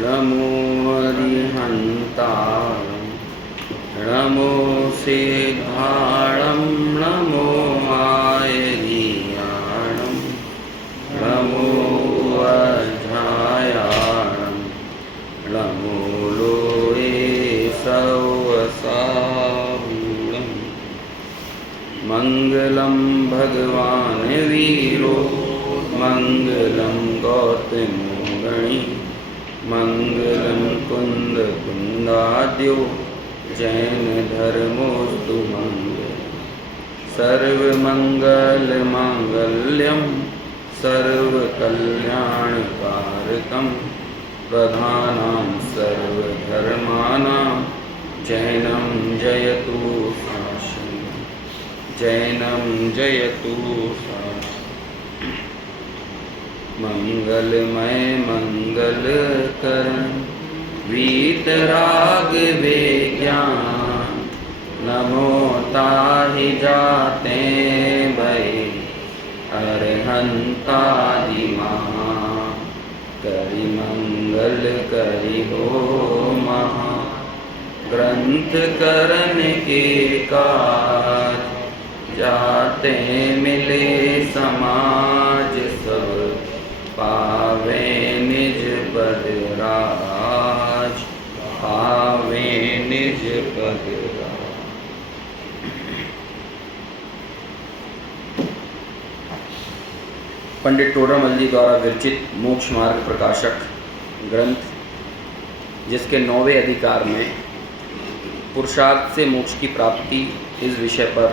नमो अरिहन्तारं नमो सिद्धारं नमो आयर्याणं नमो अध्यायाणं नमो लोये सवसामूलं मङ्गलं भगवान् वीरो मङ्गलं गौतमो गणी मङ्गलं कुन्दकुन्दाद्यो जैन धर्मोऽस्तु मङ्गलम् सर्वमङ्गलमाङ्गल्यं सर्वकल्याणकारकं प्रधानं सर्वधर्माणां जैनं जयतु शासनं जैनं जयतु शासनं मंगलमय मंगलकरण वीतराग विज्ञान नमो ताहि जाते भय अरहंतादि महा करि मंगल करि हो महा ग्रंथ करण के काज जाते मिले समाज सब पावे निज पद राज पावे निज पद राज। पंडित टोडरमल जी द्वारा विरचित मोक्ष मार्ग प्रकाशक ग्रंथ, जिसके 9वें अधिकार में पुरुषार्थ से मोक्ष की प्राप्ति इस विषय पर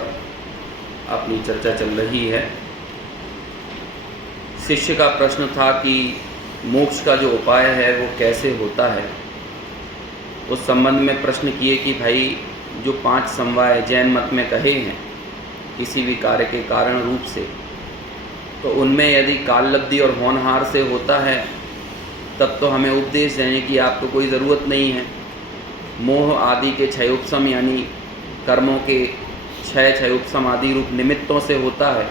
अपनी चर्चा चल रही है। शिष्य का प्रश्न था कि मोक्ष का जो उपाय है वो कैसे होता है। उस संबंध में प्रश्न किए कि भाई जो 5 समवाय जैन मत में कहे हैं किसी भी कार्य के कारण रूप से, तो उनमें यदि काललब्धि और होनहार से होता है तब तो हमें उपदेश देने की आपको कोई ज़रूरत नहीं है। मोह आदि के क्षयोपशम यानी कर्मों के क्षयोपशम आदि रूप निमित्तों से होता है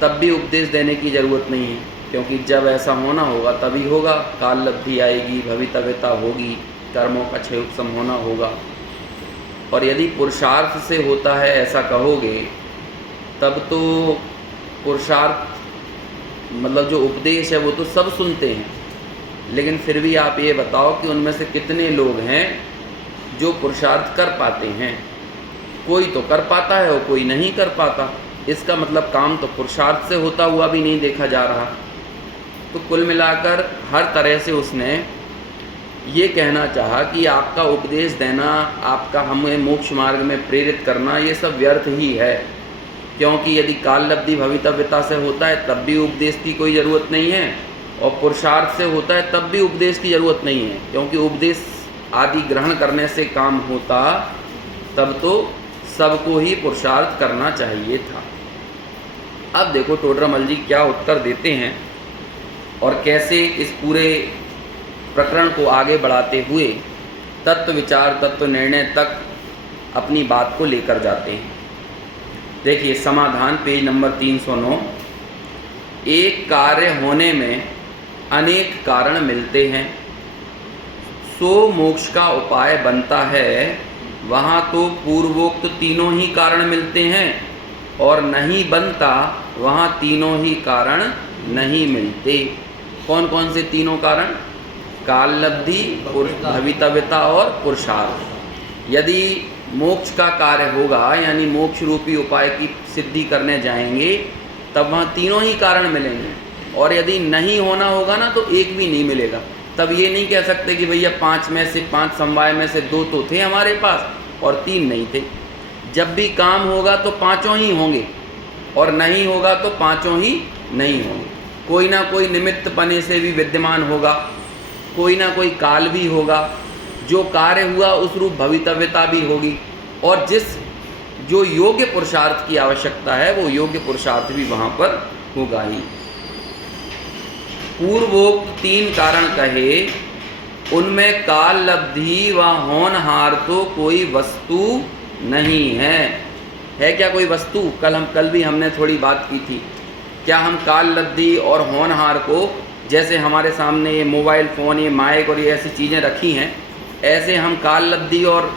तब भी उपदेश देने की ज़रूरत नहीं है, क्योंकि जब ऐसा होना होगा तभी होगा, काललब्धि आएगी, भवितव्यता होगी, कर्मों का क्षयोपशम होना होगा। और यदि पुरुषार्थ से होता है ऐसा कहोगे तब तो पुरुषार्थ मतलब जो उपदेश है वो तो सब सुनते हैं, लेकिन फिर भी आप ये बताओ कि उनमें से कितने लोग हैं जो पुरुषार्थ कर पाते हैं। कोई तो कर पाता है और कोई नहीं कर पाता। इसका मतलब काम तो पुरुषार्थ से होता हुआ भी नहीं देखा जा रहा। तो कुल मिलाकर हर तरह से उसने ये कहना चाहा कि आपका उपदेश देना, आपका हमें मोक्ष मार्ग में प्रेरित करना, ये सब व्यर्थ ही है, क्योंकि यदि काललब्धि भवितव्यता से होता है तब भी उपदेश की कोई ज़रूरत नहीं है, और पुरुषार्थ से होता है तब भी उपदेश की ज़रूरत नहीं है, क्योंकि उपदेश आदि ग्रहण करने से काम होता तब तो सबको ही पुरुषार्थ करना चाहिए था। अब देखो टोडरमल जी क्या उत्तर देते हैं और कैसे इस पूरे प्रकरण को आगे बढ़ाते हुए तत्व विचार तत्व निर्णय तक अपनी बात को लेकर जाते हैं। देखिए समाधान पेज नंबर 309। एक कार्य होने में अनेक कारण मिलते हैं, सो मोक्ष का उपाय बनता है। वहाँ तो पूर्वोक्त तीनों ही कारण मिलते हैं, और नहीं बनता वहाँ तीनों ही कारण नहीं मिलते। कौन कौन से तीनों कारण? काललब्धि, भवितव्यता और पुरुषार्थ। यदि मोक्ष का कार्य होगा यानी मोक्ष रूपी उपाय की सिद्धि करने जाएंगे तब वहाँ तीनों ही कारण मिलेंगे, और यदि नहीं होना होगा ना तो एक भी नहीं मिलेगा। तब ये नहीं कह सकते कि भैया 5 में से 5 समवाय में से 2 तो थे हमारे पास और 3 नहीं थे। जब भी काम होगा तो 5 ही होंगे, और नहीं होगा तो 5 ही नहीं होंगे। कोई ना कोई निमित्त पने से भी विद्यमान होगा, कोई ना कोई काल भी होगा, जो कार्य हुआ उस रूप भवितव्यता भी होगी, और जो योग्य पुरुषार्थ की आवश्यकता है वो योग्य पुरुषार्थ भी वहाँ पर होगा ही। पूर्वोक्त 3 कारण कहे, उनमें काललब्धि व होनहार तो कोई वस्तु नहीं है। क्या कोई वस्तु? कल भी हमने थोड़ी बात की थी। क्या हम काललब्धि और होनहार को जैसे हमारे सामने ये मोबाइल फ़ोन, ये माइक और ये ऐसी चीज़ें रखी हैं, ऐसे हम काल लद्दी और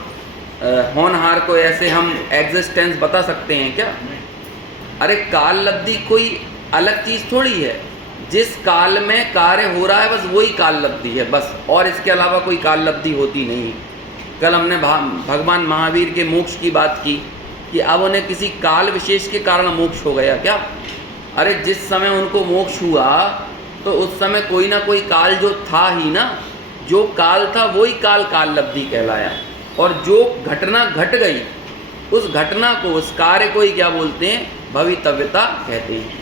होनहार को ऐसे हम एग्जिस्टेंस बता सकते हैं क्या? अरे काल लद्दी कोई अलग चीज़ थोड़ी है। जिस काल में कार्य हो रहा है बस वही काल लब्धि है बस, और इसके अलावा कोई काल लब्धि होती नहीं। कल हमने भगवान महावीर के मोक्ष की बात की कि अब उन्हें किसी काल विशेष के कारण मोक्ष हो गया क्या? अरे जिस समय उनको मोक्ष हुआ तो उस समय कोई ना कोई काल जो था ही ना, जो काल था वही काल काल लब्धि कहलाया, और जो घटना घट गई उस घटना को, उस कार्य को ही क्या बोलते हैं? भवितव्यता कहते हैं।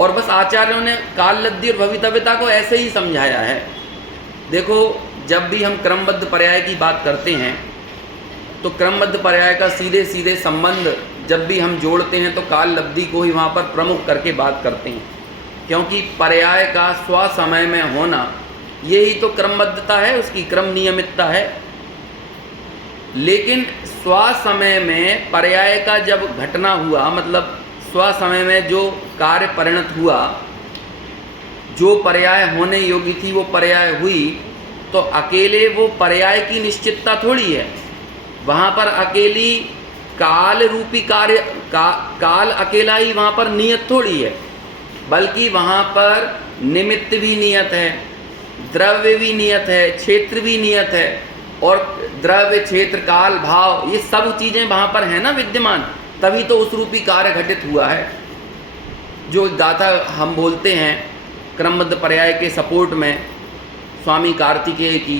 और बस आचार्यों ने काल लब्धि और भवितव्यता को ऐसे ही समझाया है। देखो, जब भी हम क्रमबद्ध पर्याय की बात करते हैं तो क्रमबद्ध पर्याय का सीधे सीधे संबंध जब भी हम जोड़ते हैं तो काल लब्धि को ही वहाँ पर प्रमुख करके बात करते हैं, क्योंकि पर्याय का स्वसमय में होना यही तो क्रमबद्धता है, उसकी क्रम नियमितता है। लेकिन स्वसमय में पर्याय का जब घटना हुआ, मतलब स्वसमय में जो कार्य परिणत हुआ, जो पर्याय होने योग्य थी वो पर्याय हुई, तो अकेले वो पर्याय की निश्चितता थोड़ी है। वहाँ पर अकेली काल रूपी कार्य काल अकेला ही वहाँ पर नियत थोड़ी है, बल्कि वहाँ पर निमित्त भी नियत है, द्रव्य भी नियत है, क्षेत्र भी नियत है, और द्रव्य, क्षेत्र, काल, भाव, ये सब चीज़ें वहाँ पर है ना विद्यमान, तभी तो उस रूपी कार्य घटित हुआ है। जो गाथा हम बोलते हैं क्रमबद्ध पर्याय के सपोर्ट में स्वामी कार्तिकेय की,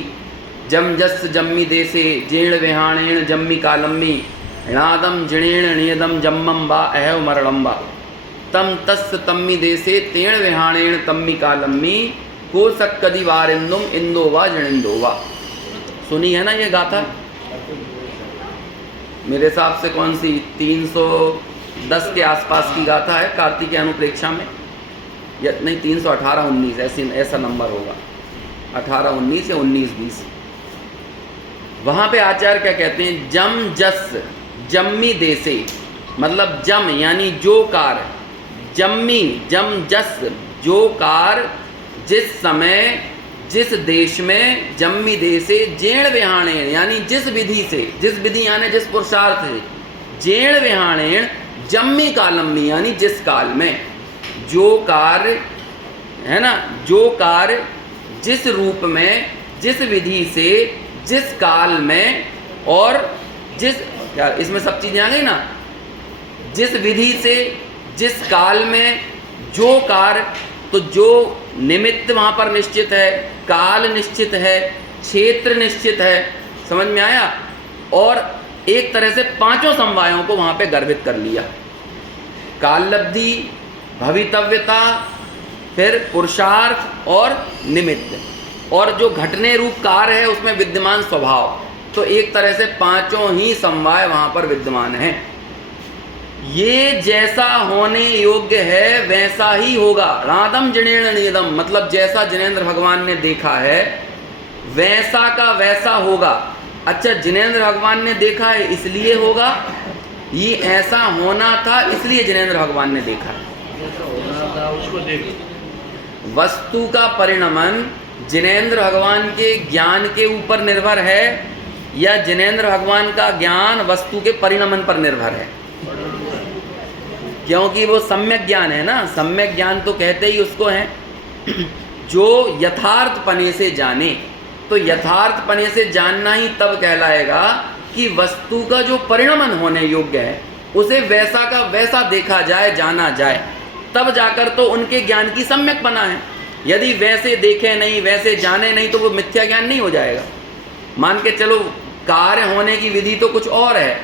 जम जस जम्मी देसे जीर्ण विहाणेण जम्मी कालम्मी णादम जिणेण नियदम जम्मम बा अहव मरणम बा तम तस् तम्मी देसे तेण विहाणेण तम्मी कालम्मी को सक्कदि वारिंदुम इंदो वा जणिंदो वा। सुनी है ना ये गाथा? मेरे हिसाब से कौन सी 310 के आसपास की गाथा है कार्तिकेय अनुप्रेक्षा में, या नहीं 318-19 ऐसा नंबर होगा, 18-19 या 19-20। वहाँ पे आचार्य क्या कहते हैं? जम जस जम्मी देसे, मतलब जम यानी जो कार, जम्मी जम जस जो कार, जिस समय जिस देश में, जम्मी देशे जेण विहाणेण यानी जिस विधि से, जिस विधि यानी जिस पुरुषार्थ से, जेण विहाणेण जम्मी कालम्मी यानी जिस काल में, जो कार्य है ना, जो कार्य जिस रूप में, जिस विधि से, जिस काल में, और जिस, क्या इसमें सब चीज़ें आ गई ना, जिस विधि से, जिस काल में जो कार्य, तो जो निमित्त वहाँ पर निश्चित है, काल निश्चित है, क्षेत्र निश्चित है, समझ में आया? और एक तरह से पांचों समवायों को वहाँ पे गर्भित कर लिया, काल लब्धि, भवितव्यता, फिर पुरुषार्थ और निमित्त, और जो घटने रूप कार्य है उसमें विद्यमान स्वभाव, तो एक तरह से पांचों ही समवाय वहाँ पर विद्यमान हैं। ये जैसा होने योग्य है वैसा ही होगा। राधम जिनेण नियदम, मतलब जैसा जिनेंद्र भगवान ने देखा है वैसा का वैसा होगा। अच्छा, जिनेंद्र भगवान ने देखा है इसलिए होगा, ये ऐसा होना था इसलिए जिनेंद्र भगवान ने देखा है। वस्तु का परिणमन जिनेंद्र भगवान के ज्ञान के ऊपर निर्भर है, या जिनेंद्र भगवान का ज्ञान वस्तु के परिणमन पर निर्भर है? क्योंकि वो सम्यक ज्ञान है ना, सम्यक ज्ञान तो कहते ही उसको है जो यथार्थ पने से जाने। तो यथार्थ पने से जानना ही तब कहलाएगा कि वस्तु का जो परिणमन होने योग्य है उसे वैसा का वैसा देखा जाए, जाना जाए, तब जाकर तो उनके ज्ञान की सम्यक पना है। यदि वैसे देखे नहीं, वैसे जाने नहीं, तो वो मिथ्या ज्ञान नहीं हो जाएगा। मान के चलो कार्य होने की विधि तो कुछ और है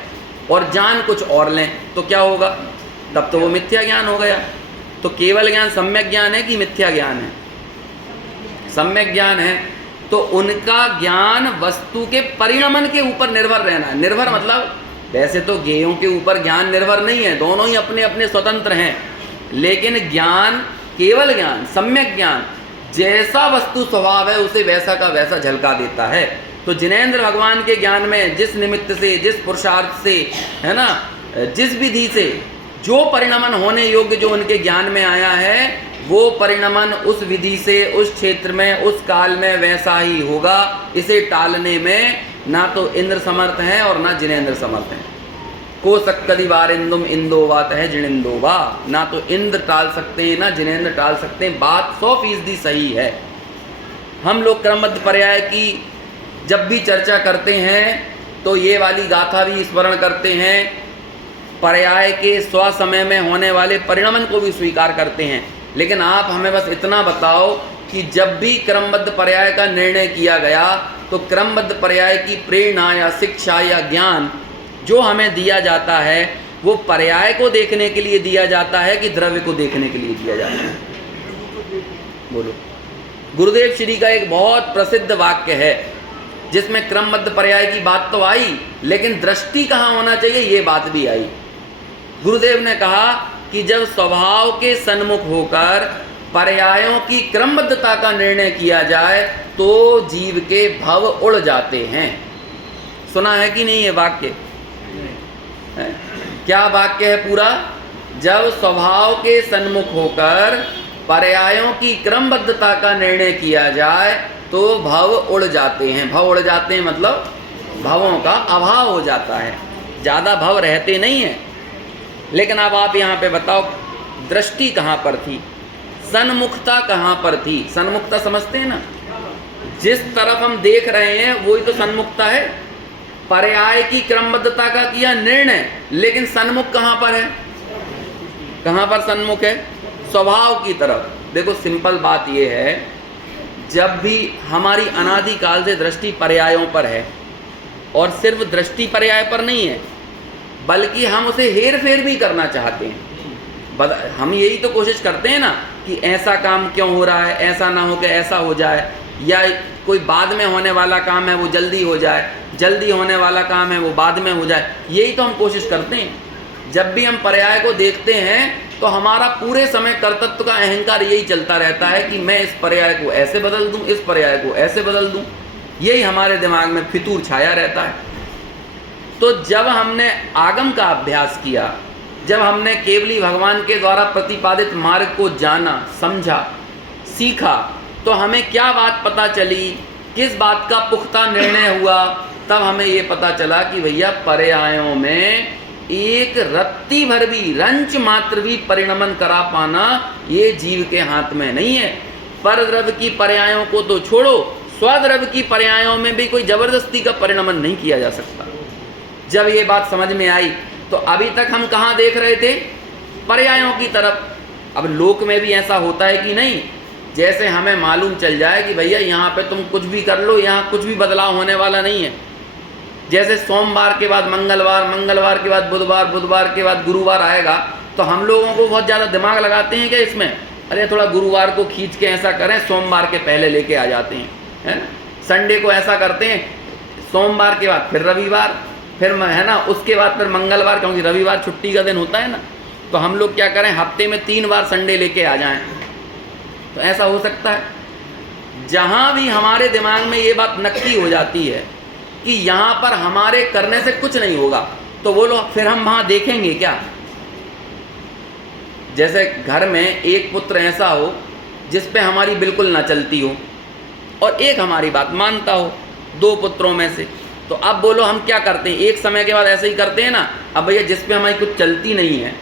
और जान कुछ और लें, तो क्या होगा? तब तो वो मिथ्या ज्ञान हो गया। तो केवल ज्ञान सम्यक ज्ञान है कि मिथ्या ज्ञान है? सम्यक ज्ञान है। तो उनका ज्ञान वस्तु के परिणमन के ऊपर निर्भर रहना है। निर्भर मतलब वैसे तो ज्ञेयों के ऊपर ज्ञान निर्भर नहीं है, दोनों ही अपने अपने स्वतंत्र हैं, लेकिन ज्ञान, केवल ज्ञान, सम्यक ज्ञान जैसा वस्तु स्वभाव है उसे वैसा का वैसा झलका देता है। तो जिनेंद्र भगवान के ज्ञान में जिस निमित्त से, जिस पुरुषार्थ से, है ना, जिस विधि से जो परिणमन होने योग्य जो उनके ज्ञान में आया है, वो परिणमन उस विधि से उस क्षेत्र में उस काल में वैसा ही होगा। इसे टालने में ना तो इंद्र समर्थ हैं और ना जिनेंद्र समर्थ हैं। को सक्कदि वारिंदुम इंदोवात है जिनेंदोवा, ना तो इंद्र टाल सकते हैं ना जिनेंद्र टाल सकते हैं। बात 100% सही है। हम लोग क्रमबद्ध पर्याय की जब भी चर्चा करते हैं तो ये वाली गाथा भी स्मरण करते हैं, पर्याय के स्वसमय में होने वाले परिणमन को भी स्वीकार करते हैं। लेकिन आप हमें बस इतना बताओ कि जब भी क्रमबद्ध पर्याय का निर्णय किया गया तो क्रमबद्ध पर्याय की प्रेरणा या शिक्षा या ज्ञान जो हमें दिया जाता है वो पर्याय को देखने के लिए दिया जाता है कि द्रव्य को देखने के लिए दिया जाता है? बोलो। गुरुदेव श्री का एक बहुत प्रसिद्ध वाक्य है जिसमें क्रमबद्ध पर्याय की बात तो आई, लेकिन दृष्टि कहाँ होना चाहिए ये बात भी आई। गुरुदेव ने कहा कि जब स्वभाव के सन्मुख होकर पर्यायों की क्रमबद्धता का निर्णय किया जाए तो जीव के भव उड़ जाते हैं। सुना है कि नहीं ये वाक्य? क्या वाक्य है पूरा? जब स्वभाव के सन्मुख होकर पर्यायों की क्रमबद्धता का निर्णय किया जाए तो भव उड़ जाते हैं। भव उड़ जाते हैं मतलब भवों का अभाव हो जाता है, ज़्यादा भव रहते नहीं हैं। लेकिन अब आप यहाँ पे बताओ, दृष्टि कहाँ पर थी, सन्मुखता कहाँ पर थी? सन्मुखता समझते हैं ना, जिस तरफ हम देख रहे हैं वही तो सन्मुखता है। पर्याय की क्रमबद्धता का किया निर्णय, लेकिन सन्मुख कहाँ पर है? कहाँ पर सन्मुख है? स्वभाव की तरफ। देखो सिंपल बात यह है, जब भी हमारी अनादिकाल से दृष्टि पर्यायों पर है, और सिर्फ दृष्टि पर्याय पर नहीं है बल्कि हम उसे हेर फेर भी करना चाहते हैं। हम यही तो कोशिश करते हैं ना कि ऐसा काम क्यों हो रहा है, ऐसा ना हो कि ऐसा हो जाए, या कोई बाद में होने वाला काम है वो जल्दी हो जाए, जल्दी होने वाला काम है वो बाद में हो जाए। यही तो हम कोशिश करते हैं। जब भी हम पर्याय को देखते हैं तो हमारा पूरे समय कर्तृत्व का अहंकार यही चलता रहता है कि मैं इस पर्याय को ऐसे बदल दूं, इस पर्याय को ऐसे बदल दूं। यही हमारे दिमाग में फितूर छाया रहता है। तो जब हमने आगम का अभ्यास किया, जब हमने केवली भगवान के द्वारा प्रतिपादित मार्ग को जाना, समझा, सीखा, तो हमें क्या बात पता चली, किस बात का पुख्ता निर्णय हुआ? तब हमें ये पता चला कि भैया पर्यायों में एक रत्ती भर भी, रंच मात्र भी परिणमन करा पाना ये जीव के हाथ में नहीं है। परद्रव्य की पर्यायों को तो छोड़ो, स्वद्रव्य की पर्यायों में भी कोई जबरदस्ती का परिणमन नहीं किया जा सकता। जब ये बात समझ में आई तो अभी तक हम कहाँ देख रहे थे? पर्यायों की तरफ। अब लोक में भी ऐसा होता है कि नहीं? जैसे हमें मालूम चल जाए कि भैया यहाँ पे तुम कुछ भी कर लो, यहाँ कुछ भी बदलाव होने वाला नहीं है। जैसे सोमवार के बाद मंगलवार, मंगलवार के बाद बुधवार, बुधवार के बाद गुरुवार आएगा, तो हम लोगों को बहुत ज़्यादा दिमाग लगाते हैं क्या इसमें? अरे थोड़ा गुरुवार को खींच के ऐसा करें, सोमवार के पहले लेके आ जाते हैं, है ना। संडे को ऐसा करते हैं, सोमवार के बाद फिर रविवार, फिर है ना उसके बाद फिर मंगलवार, क्योंकि रविवार छुट्टी का दिन होता है ना। तो हम लोग क्या करें, हफ्ते में 3 बार संडे लेके आ जाएं। तो ऐसा हो सकता है? जहाँ भी हमारे दिमाग में ये बात नक्की हो जाती है कि यहाँ पर हमारे करने से कुछ नहीं होगा, तो वो लोग फिर हम वहाँ देखेंगे क्या? जैसे घर में एक पुत्र ऐसा हो जिस पे हमारी बिल्कुल ना चलती हो, और एक हमारी बात मानता हो, 2 पुत्रों में से। तो अब बोलो हम क्या करते हैं? एक समय के बाद ऐसे ही करते हैं ना। अब भैया जिस पे हमारी कुछ चलती नहीं है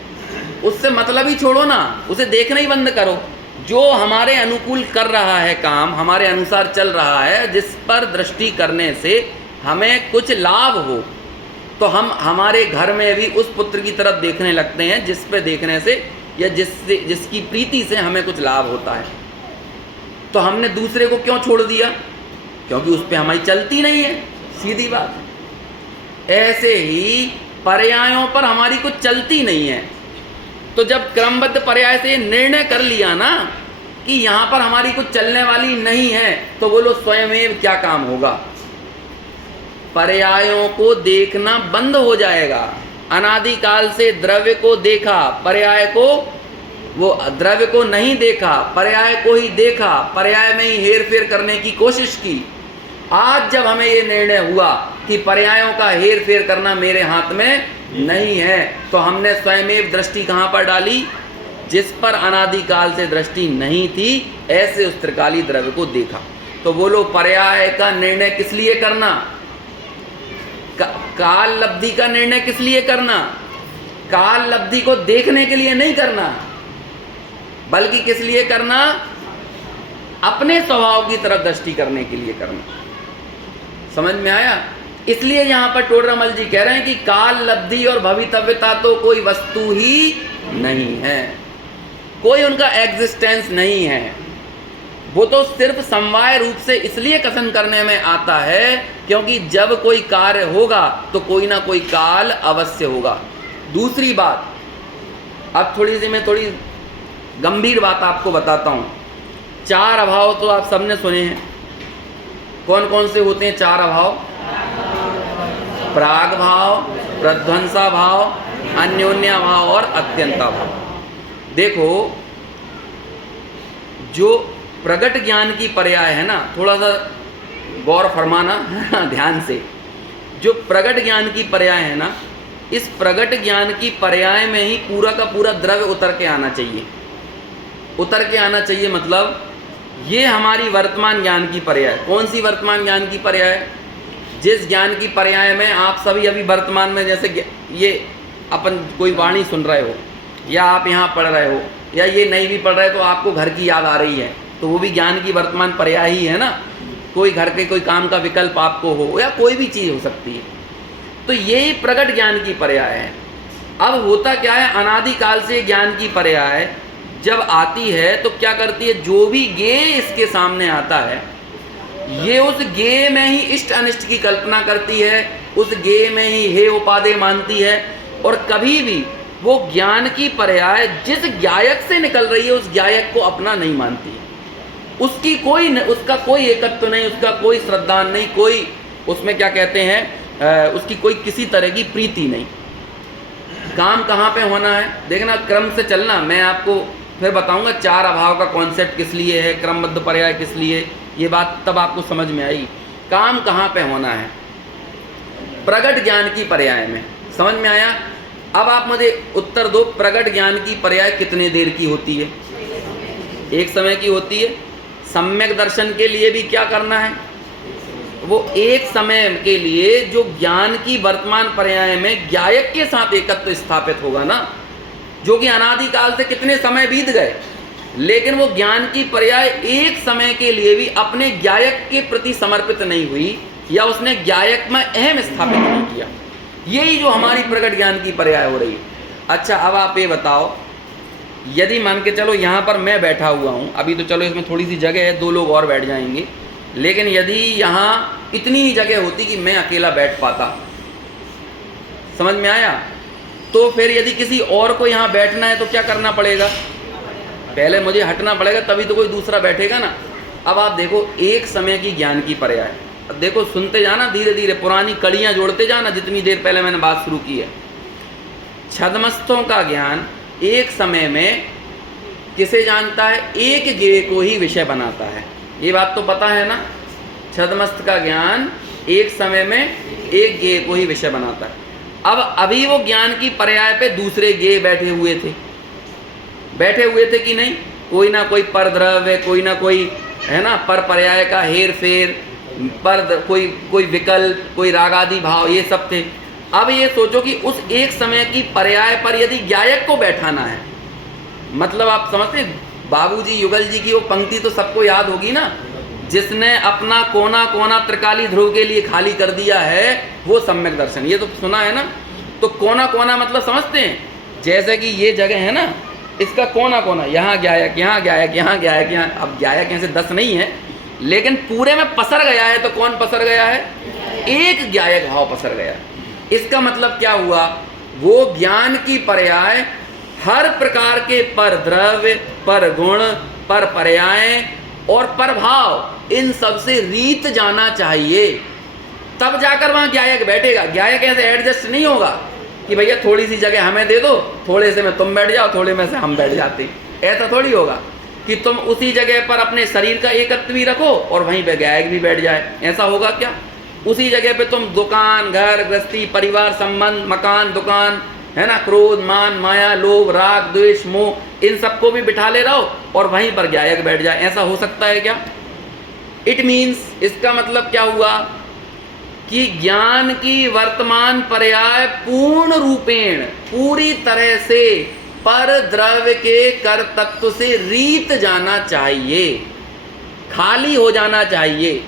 उससे मतलब ही छोड़ो ना, उसे देखना ही बंद करो। जो हमारे अनुकूल कर रहा है काम, हमारे अनुसार चल रहा है, जिस पर दृष्टि करने से हमें कुछ लाभ हो, तो हम हमारे घर में भी उस पुत्र की तरफ देखने लगते हैं जिस पे देखने से या जिसकी प्रीति से हमें कुछ लाभ होता है। तो हमने दूसरे को क्यों छोड़ दिया? क्योंकि उस पर हमारी चलती नहीं है, सीधी बात है। ऐसे ही पर्यायों पर हमारी कुछ चलती नहीं है, तो जब क्रमबद्ध पर्याय से निर्णय कर लिया ना कि यहाँ पर हमारी कुछ चलने वाली नहीं है, तो बोलो स्वयमेव क्या काम होगा? पर्यायों को देखना बंद हो जाएगा। अनादिकाल से द्रव्य को देखा, पर्याय को, वो द्रव्य को नहीं देखा, पर्याय को ही देखा, पर्याय में ही हेर फेर करने की कोशिश की। आज जब हमें ये निर्णय हुआ कि पर्यायों का हेर फेर करना मेरे हाथ में नहीं है, तो हमने स्वयमेव दृष्टि कहाँ पर डाली? जिस पर अनादिकाल से दृष्टि नहीं थी, ऐसे उस त्रिकाली द्रव्य को देखा। तो बोलो, पर्याय का निर्णय किस लिए करना? काल लब्धि का निर्णय किस लिए करना? काल लब्धि को देखने के लिए नहीं करना, बल्कि किस लिए करना? अपने स्वभाव की तरफ दृष्टि करने के लिए करना। समझ में आया? इसलिए यहां पर टोडरमल जी कह रहे हैं कि काल लब्धि और भवितव्यता तो कोई वस्तु ही नहीं है, कोई उनका एग्जिस्टेंस नहीं है। वो तो सिर्फ समवाय रूप से इसलिए कथन करने में आता है क्योंकि जब कोई कार्य होगा तो कोई ना कोई काल अवश्य होगा। दूसरी बात, अब मैं थोड़ी गंभीर बात आपको बताता हूं। चार अभाव तो आप सबने सुने हैं। कौन कौन से होते हैं चार अभाव? प्राग भाव, प्रध्वंसा भाव, अन्योन्या भाव और अत्यंता भाव। देखो, जो प्रगट ज्ञान की पर्याय है ना, थोड़ा सा गौर फरमाना ध्यान से। जो प्रगट ज्ञान की पर्याय है ना, इस प्रगट ज्ञान की पर्याय में ही पूरा का पूरा द्रव्य उतर के आना चाहिए। उतर के आना चाहिए मतलब ये हमारी वर्तमान ज्ञान की पर्याय। कौन सी वर्तमान ज्ञान की पर्याय? जिस ज्ञान की पर्याय में आप सभी अभी वर्तमान में, जैसे ये अपन कोई वाणी सुन रहे हो, या आप यहाँ पढ़ रहे हो, या ये नहीं भी पढ़ रहे तो आपको घर की याद आ रही है, तो वो भी ज्ञान की वर्तमान पर्याय ही है ना। कोई घर के कोई काम का विकल्प आपको हो, या कोई भी चीज़ हो सकती है, तो यही प्रगट ज्ञान की पर्याय है। अब होता क्या है, अनादिकाल से ज्ञान की पर्याय जब आती है तो क्या करती है, जो भी ज्ञेय इसके सामने आता है, ये उस ज्ञेय में ही इष्ट अनिष्ट की कल्पना करती है, उस ज्ञेय में ही हे उपादेय मानती है, और कभी भी वो ज्ञान की पर्याय जिस ज्ञायक से निकल रही है उस ज्ञायक को अपना नहीं मानती है। उसका कोई एकत्व नहीं, उसका कोई श्रद्धा नहीं, कोई उसमें क्या कहते हैं, उसकी कोई किसी तरह की प्रीति नहीं। काम कहाँ पे होना है, देखना, क्रम से चलना। मैं आपको फिर बताऊंगा चार अभाव का कॉन्सेप्ट किस लिए है, क्रमबद्ध पर्याय किस लिए, ये बात तब आपको समझ में आई। काम कहाँ पे होना है? प्रगट ज्ञान की पर्याय में। समझ में आया? अब आप मुझे उत्तर दो, प्रगट ज्ञान की पर्याय कितने देर की होती है? एक समय की होती है। सम्यक दर्शन के लिए भी क्या करना है? वो एक समय के लिए जो ज्ञान की वर्तमान पर्याय में ज्ञायक के साथ एकत्व स्थापित होगा ना, जो कि अनादिकाल से कितने समय बीत गए, लेकिन वो ज्ञान की पर्याय एक समय के लिए भी अपने ज्ञायक के प्रति समर्पित नहीं हुई, या उसने ज्ञायक में अहम स्थापित नहीं किया। यही जो हमारी प्रगट ज्ञान की पर्याय हो रही है। अच्छा, अब आप ये बताओ, यदि मान के चलो यहाँ पर मैं बैठा हुआ हूँ, अभी तो चलो इसमें थोड़ी सी जगह है, दो लोग और बैठ जाएंगे, लेकिन यदि यहाँ इतनी ही जगह होती कि मैं अकेला बैठ पाता, समझ में आया, तो फिर यदि किसी और को यहाँ बैठना है तो क्या करना पड़ेगा? पहले मुझे हटना पड़ेगा, तभी तो कोई दूसरा बैठेगा ना। अब आप देखो, एक समय की ज्ञान की पर्याय। अब देखो, सुनते जाना धीरे धीरे, पुरानी कड़ियाँ जोड़ते जाना, जितनी देर पहले मैंने बात शुरू की है। छद्मस्तों का ज्ञान एक समय में किसे जानता है? एक ज्ञेय को ही विषय बनाता है। ये बात तो पता है ना? छद्मस्त का ज्ञान एक समय में एक ज्ञेय को ही विषय बनाता है। अब अभी वो ज्ञान की पर्याय पे दूसरे ज्ञेय बैठे हुए थे कि नहीं? कोई ना कोई परद्रव्य, कोई ना कोई, है ना, पर पर्याय का हेर फेर, पर कोई विकल्प, कोई रागादि भाव, ये सब थे। अब ये सोचो कि उस एक समय की पर्याय पर यदि ज्ञायक को बैठाना है, मतलब आप समझते, बाबूजी युगल जी की वो पंक्ति तो सबको याद होगी ना, जिसने अपना कोना कोना त्रिकाली ध्रुव के लिए खाली कर दिया है वो सम्यक दर्शन। ये तो सुना है ना? तो कोना कोना मतलब समझते हैं, जैसे कि ये जगह है ना, इसका कोना कोना, यहाँ ज्ञायक, यहाँ ज्ञायक, यहाँ ज्ञायक, यहाँ, अब ज्ञायक ऐसे 10 नहीं है, लेकिन पूरे में पसर गया है। तो कौन पसर गया है? एक ज्ञायक भाव पसर गया। इसका मतलब क्या हुआ? वो ज्ञान की पर्याय हर प्रकार के पर द्रव्य, पर गुण, पर पर्याय और पर भाव, इन सब से रीत जाना चाहिए, तब जाकर वहाँ ज्ञायक बैठेगा। ज्ञायक ऐसे एडजस्ट नहीं होगा कि भैया थोड़ी सी जगह हमें दे दो, थोड़े से में तुम बैठ जाओ, थोड़े में से हम बैठ जाते। ऐसा थोड़ी होगा कि तुम उसी जगह पर अपने शरीर का एकत्व भी रखो और वहीं पे ज्ञायक भी बैठ जाए। ऐसा होगा क्या? उसी जगह पे तुम दुकान, घर, गृहस्थी, परिवार संबंध, मकान, दुकान, है ना, क्रोध, मान, माया, लोभ, राग, द्वेष, मोह, इन सबको भी बिठा ले रहा हो और वहीं पर ज्ञायक बैठ जाए। ऐसा हो सकता है क्या? इट मीन्स, इसका मतलब क्या हुआ कि ज्ञान की वर्तमान पर्याय पूर्ण रूपेण, पूरी तरह से पर द्रव्य के कर तत्व से रीत जाना चाहिए, खाली हो जाना चाहिए।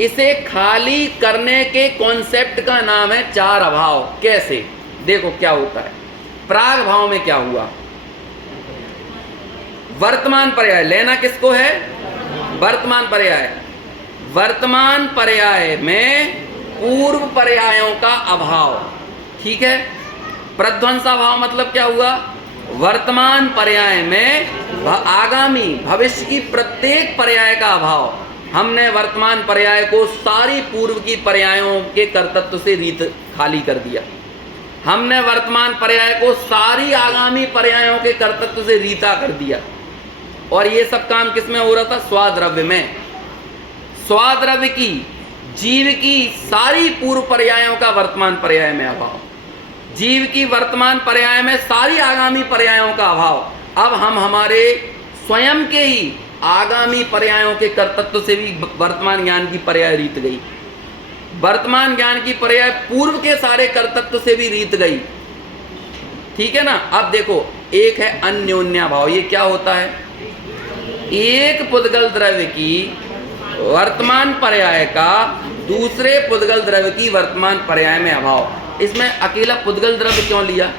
इसे खाली करने के कॉन्सेप्ट का नाम है चार अभाव। कैसे? देखो क्या होता है। प्राग भाव में क्या हुआ? वर्तमान पर्याय लेना किसको है? वर्तमान पर्याय। वर्तमान पर्याय में पूर्व पर्यायों का अभाव, ठीक है। प्रध्वंसा भाव मतलब क्या हुआ? वर्तमान पर्याय में आगामी भविष्य की प्रत्येक पर्याय का अभाव। हमने वर्तमान पर्याय को सारी पूर्व की पर्यायों के कर्तृत्व से रीत खाली कर दिया। हमने वर्तमान पर्याय को सारी आगामी पर्यायों के कर्तृत्व से रीता कर दिया। और ये सब काम किसमें हो रहा था? स्वाद्रव्य में। स्वाद्रव्य की, जीव की सारी पूर्व पर्यायों का वर्तमान पर्याय में अभाव, जीव की वर्तमान पर्याय में सारी आगामी पर्यायों का अभाव। अब हम हमारे स्वयं के ही आगामी पर्यायों के कर्तृत्व से भी वर्तमान ज्ञान की पर्याय रीत गई। वर्तमान ज्ञान की पर्याय पूर्व के सारे कर्तृत्व से भी रीत गई, ठीक है ना। अब देखो, एक है अन्योन्याभाव। ये क्या होता है? एक पुद्गल द्रव्य की वर्तमान पर्याय का दूसरे पुद्गल द्रव्य की वर्तमान पर्याय में अभाव। इसमें अकेला पुद्गल द्रव्य क्यों लिया?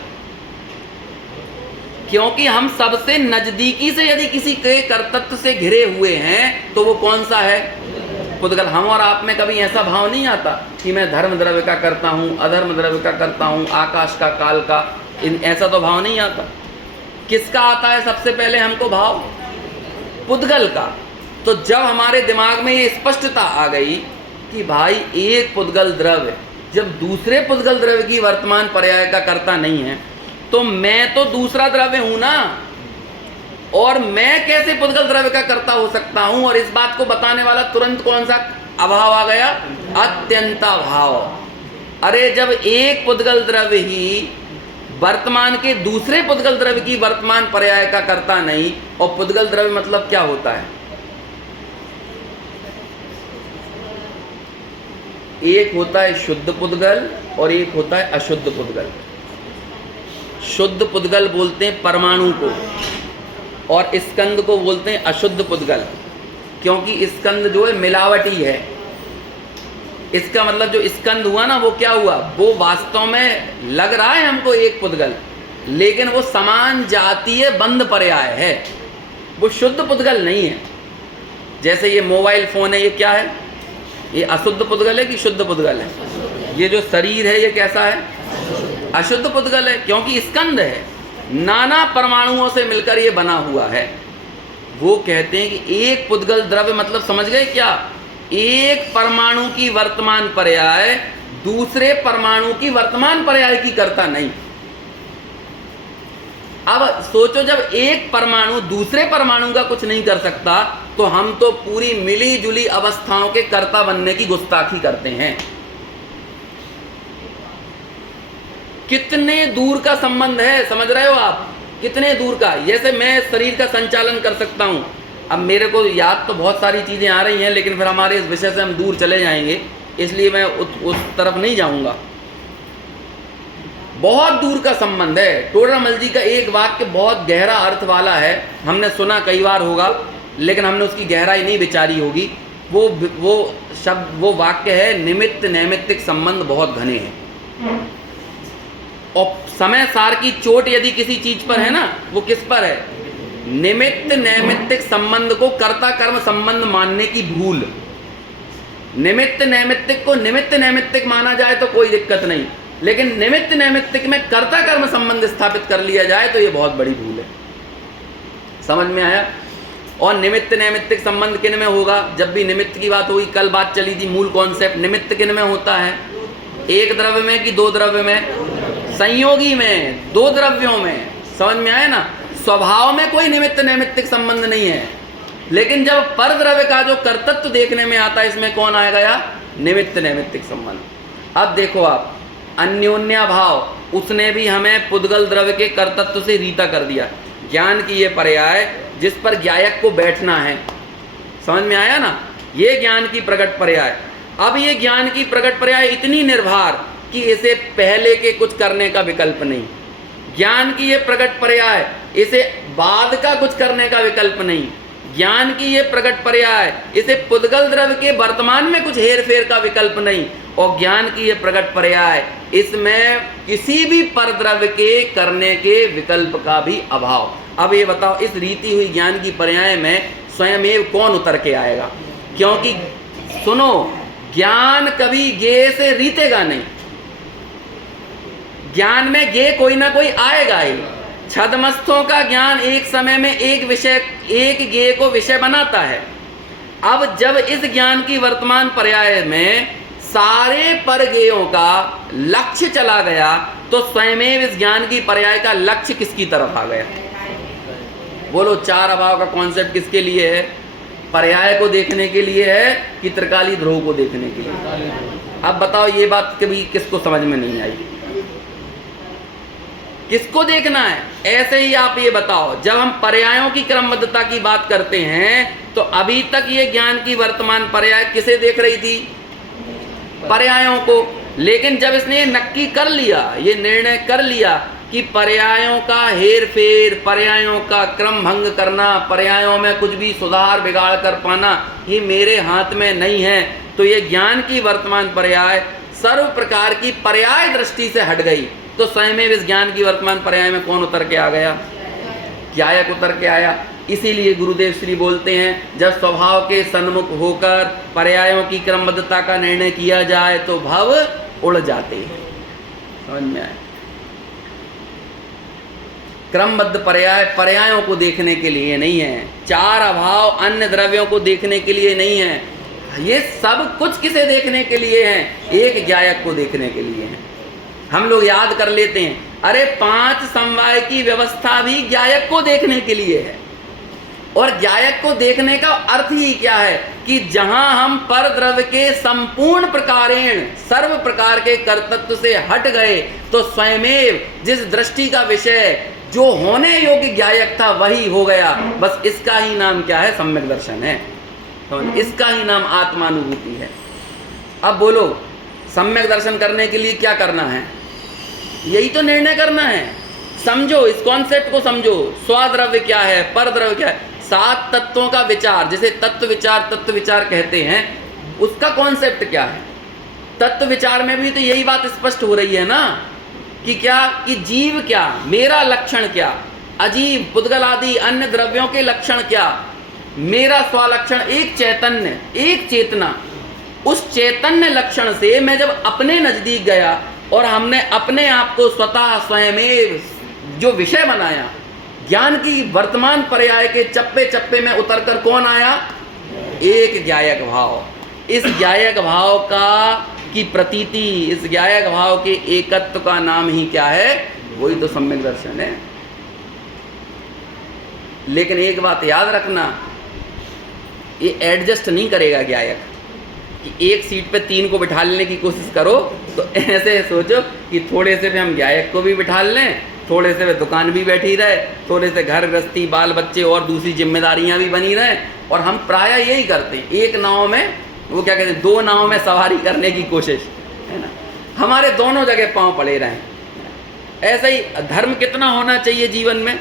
क्योंकि हम सबसे नजदीकी से यदि किसी के कर्तृत्व से घिरे हुए हैं तो वो कौन सा है? पुद्गल। हम और आप में कभी ऐसा भाव नहीं आता कि मैं धर्म द्रव्य का करता हूँ, अधर्म द्रव्य का करता हूँ, आकाश का, काल का, ऐसा तो भाव नहीं आता। किसका आता है सबसे पहले हमको भाव? पुद्गल का। तो जब हमारे दिमाग में ये स्पष्टता आ गई कि भाई एक पुद्गल द्रव्य जब दूसरे पुद्गल द्रव्य की वर्तमान पर्याय का कर्ता नहीं है, तो मैं तो दूसरा द्रव्य हूं ना, और मैं कैसे पुद्गल द्रव्य का कर्ता हो सकता हूं? और इस बात को बताने वाला तुरंत कौन सा अभाव आ गया? अत्यंताभाव। अरे जब एक पुद्गल द्रव्य ही वर्तमान के दूसरे पुद्गल द्रव्य की वर्तमान पर्याय का कर्ता नहीं, और पुद्गल द्रव्य मतलब क्या होता है? एक होता है शुद्ध पुद्गल और एक होता है अशुद्ध पुद्गल। शुद्ध पुद्गल बोलते हैं परमाणु को, और स्कंद को बोलते हैं अशुद्ध पुद्गल, क्योंकि स्कंद जो है मिलावटी है। इसका मतलब जो स्कंद हुआ ना, वो क्या हुआ? वो वास्तव में लग रहा है हमको एक पुद्गल, लेकिन वो समान जातीय बंध पर्याय है, वो शुद्ध पुद्गल नहीं है। जैसे ये मोबाइल फोन है, ये क्या है? ये अशुद्ध पुद्गल है कि शुद्ध पुद्गल है? ये जो शरीर है ये कैसा है? अशुद्ध पुद्गल है, क्योंकि स्कंद है, नाना परमाणुओं से मिलकर ये बना हुआ है। वो कहते हैं कि एक पुद्गल द्रव्य मतलब समझ गए क्या? एक परमाणु की वर्तमान पर्याय दूसरे परमाणु की वर्तमान पर्याय की कर्ता नहीं। अब सोचो, जब एक परमाणु दूसरे परमाणु का कुछ नहीं कर सकता, तो हम तो पूरी मिली जुली अवस्थाओं के कर्ता बनने की गुस्ताखी करते हैं। कितने दूर का संबंध है, समझ रहे हो आप? कितने दूर का। जैसे मैं शरीर का संचालन कर सकता हूं, अब मेरे को याद तो बहुत सारी चीजें आ रही हैं, लेकिन फिर हमारे इस विषय से हम दूर चले जाएंगे, इसलिए मैं उस तरफ नहीं जाऊंगा। बहुत दूर का संबंध है। टोडरमल जी का एक वाक्य बहुत गहरा अर्थ वाला है, हमने सुना कई बार होगा, लेकिन हमने उसकी गहराई नहीं विचारी होगी। वो शब्द, वो वाक्य है, निमित्त नैमित्तिक संबंध बहुत घने हैं। और समय सार की चोट यदि किसी चीज पर है ना, वो किस पर है? निमित्त नैमित्तिक संबंध को कर्ता कर्म संबंध मानने की भूल। निमित्त नैमित्तिक को निमित्त नैमित्तिक माना जाए तो कोई दिक्कत नहीं, लेकिन निमित्त नैमित्तिक में कर्ता कर्म संबंध स्थापित कर लिया जाए तो ये बहुत बड़ी भूल है। समझ में आया? और निमित्त नैमित्तिक संबंध किन में होगा? जब भी निमित्त की बात होगी, कल बात चली थी मूल कॉन्सेप्ट, निमित्त किन में होता है? एक द्रव्य में कि दो द्रव्य में? संयोगी में, दो द्रव्यों में। समझ में आया ना? स्वभाव में कोई निमित्त नैमित्तिक संबंध नहीं है, लेकिन जब पर द्रव्य का जो कर्तृत्व देखने में आता है, इसमें कौन आ गया? निमित्त नैमित्तिक संबंध। अब देखो आप, अन्योन्याभाव उसने भी हमें पुद्गल द्रव्य के कर्तृत्व से रीता कर दिया। ज्ञान की ये पर्याय जिस पर ज्ञायक को बैठना है, समझ में आया ना, ये ज्ञान की प्रकट पर्याय। अब ये ज्ञान की प्रकट पर्याय इतनी निर्भर कि इसे पहले के कुछ करने का विकल्प नहीं। ज्ञान की ये प्रकट पर्याय इसे बाद का कुछ करने का विकल्प नहीं। ज्ञान की ये प्रकट पर्याय इसे पुद्गल द्रव्य के वर्तमान में कुछ हेर फेर का विकल्प नहीं। और ज्ञान की ये प्रकट पर्याय इसमें किसी भी परद्रव्य के करने के विकल्प का भी अभाव। अब ये बताओ, इस रीति हुई ज्ञान की पर्याय में स्वयमेव कौन उतर के आएगा? क्योंकि सुनो, ज्ञान कभी गे से रीतेगा नहीं। ज्ञान में गे कोई ना कोई आएगा ही। छदमस्थों का ज्ञान एक समय में एक विषय, एक गे को विषय बनाता है। अब जब इस ज्ञान की वर्तमान पर्याय में सारे परगेयों का लक्ष्य चला गया तो स्वयमेव इस ज्ञान की पर्याय का लक्ष्य किसकी तरफ आ गया? बोलो, चार अभाव का कॉन्सेप्ट किसके लिए है? पर्याय को देखने के लिए है कि त्रिकाली ध्रुव को देखने के लिए? अब बताओ, ये बात कभी किसको समझ में नहीं आई? किसको देखना है? ऐसे ही आप ये बताओ, जब हम पर्यायों की क्रमबद्धता की बात करते हैं तो अभी तक ये ज्ञान की वर्तमान पर्याय किसे देख रही थी? पर्यायों को। लेकिन जब इसने ये नक्की कर लिया, ये निर्णय कर लिया कि पर्यायों का हेर फेर, पर्यायों का क्रम भंग करना, पर्यायों में कुछ भी सुधार बिगाड़ कर पाना, ये मेरे हाथ में नहीं है, तो ये ज्ञान की वर्तमान पर्याय सर्व प्रकार की पर्याय दृष्टि से हट गई। तो स्वयं इस ज्ञान की वर्तमान पर्याय में कौन उतर के आ गया? ज्ञायक उतर के आया। इसीलिए गुरुदेव श्री बोलते हैं, जब स्वभाव के सन्मुख होकर पर्यायों की क्रमबद्धता का निर्णय किया जाए तो भव उड़ जाते हैं। समझ में आए? क्रमबद्ध पर्याय पर्यायों को देखने के लिए नहीं है, चार अभाव अन्य द्रव्यों को देखने के लिए नहीं है। ये सब कुछ किसे देखने के लिए है? एक ज्ञायक को देखने के लिए है। हम लोग याद कर लेते हैं, अरे पांच समवाय की व्यवस्था भी ज्ञायक को देखने के लिए है। और ज्ञायक को देखने का अर्थ ही क्या है कि जहां हम पर द्रव्य के संपूर्ण प्रकारेण सर्व प्रकार के कर्तृत्व से हट गए तो स्वयमेव जिस दृष्टि का विषय जो होने योग्य ज्ञायक था वही हो गया। बस इसका ही नाम क्या है? सम्यक दर्शन है। तो इसका ही नाम आत्मानुभूति है। अब बोलो, सम्यक दर्शन करने के लिए क्या करना है? यही तो निर्णय करना है। समझो, इस कॉन्सेप्ट को समझो। स्वाद्रव्य क्या है, परद्रव्य क्या है, सात तत्वों का विचार, जिसे तत्व विचार कहते हैं, उसका कॉन्सेप्ट क्या है? तत्व विचार में भी तो यही बात स्पष्ट हो रही है ना कि क्या, कि जीव क्या, मेरा लक्षण क्या, अजीव पुद्गल आदि अन्य द्रव्यों के लक्षण क्या, मेरा स्वलक्षण एक चैतन्य, एक चेतना। उस चैतन्य लक्षण से मैं जब अपने नजदीक गया और हमने अपने आप को स्वतः स्वयमेव जो विषय बनाया, ज्ञान की वर्तमान पर्याय के चप्पे चप्पे में उतरकर कौन आया? एक ज्ञायक भाव। इस ज्ञायक भाव का की प्रतीति, इस ज्ञायक भाव के एकत्व का नाम ही क्या है? वही तो सम्यक दर्शन है। लेकिन एक बात याद रखना, ये एडजस्ट नहीं करेगा ज्ञायक कि एक सीट पे तीन को बिठा लेने की कोशिश करो। तो ऐसे सोचो कि थोड़े से भी हम ज्ञायक को भी बिठा लें, थोड़े से वे दुकान भी बैठी रहे, थोड़े से घर गृहस्थी बाल बच्चे और दूसरी जिम्मेदारियां भी बनी रहें। और हम प्राय यही करते हैं, एक नाव में, वो क्या कहते हैं, दो नाव में सवारी करने की कोशिश है ना। हमारे दोनों जगह पांव पड़े रहें। ऐसा ही धर्म कितना होना चाहिए जीवन में?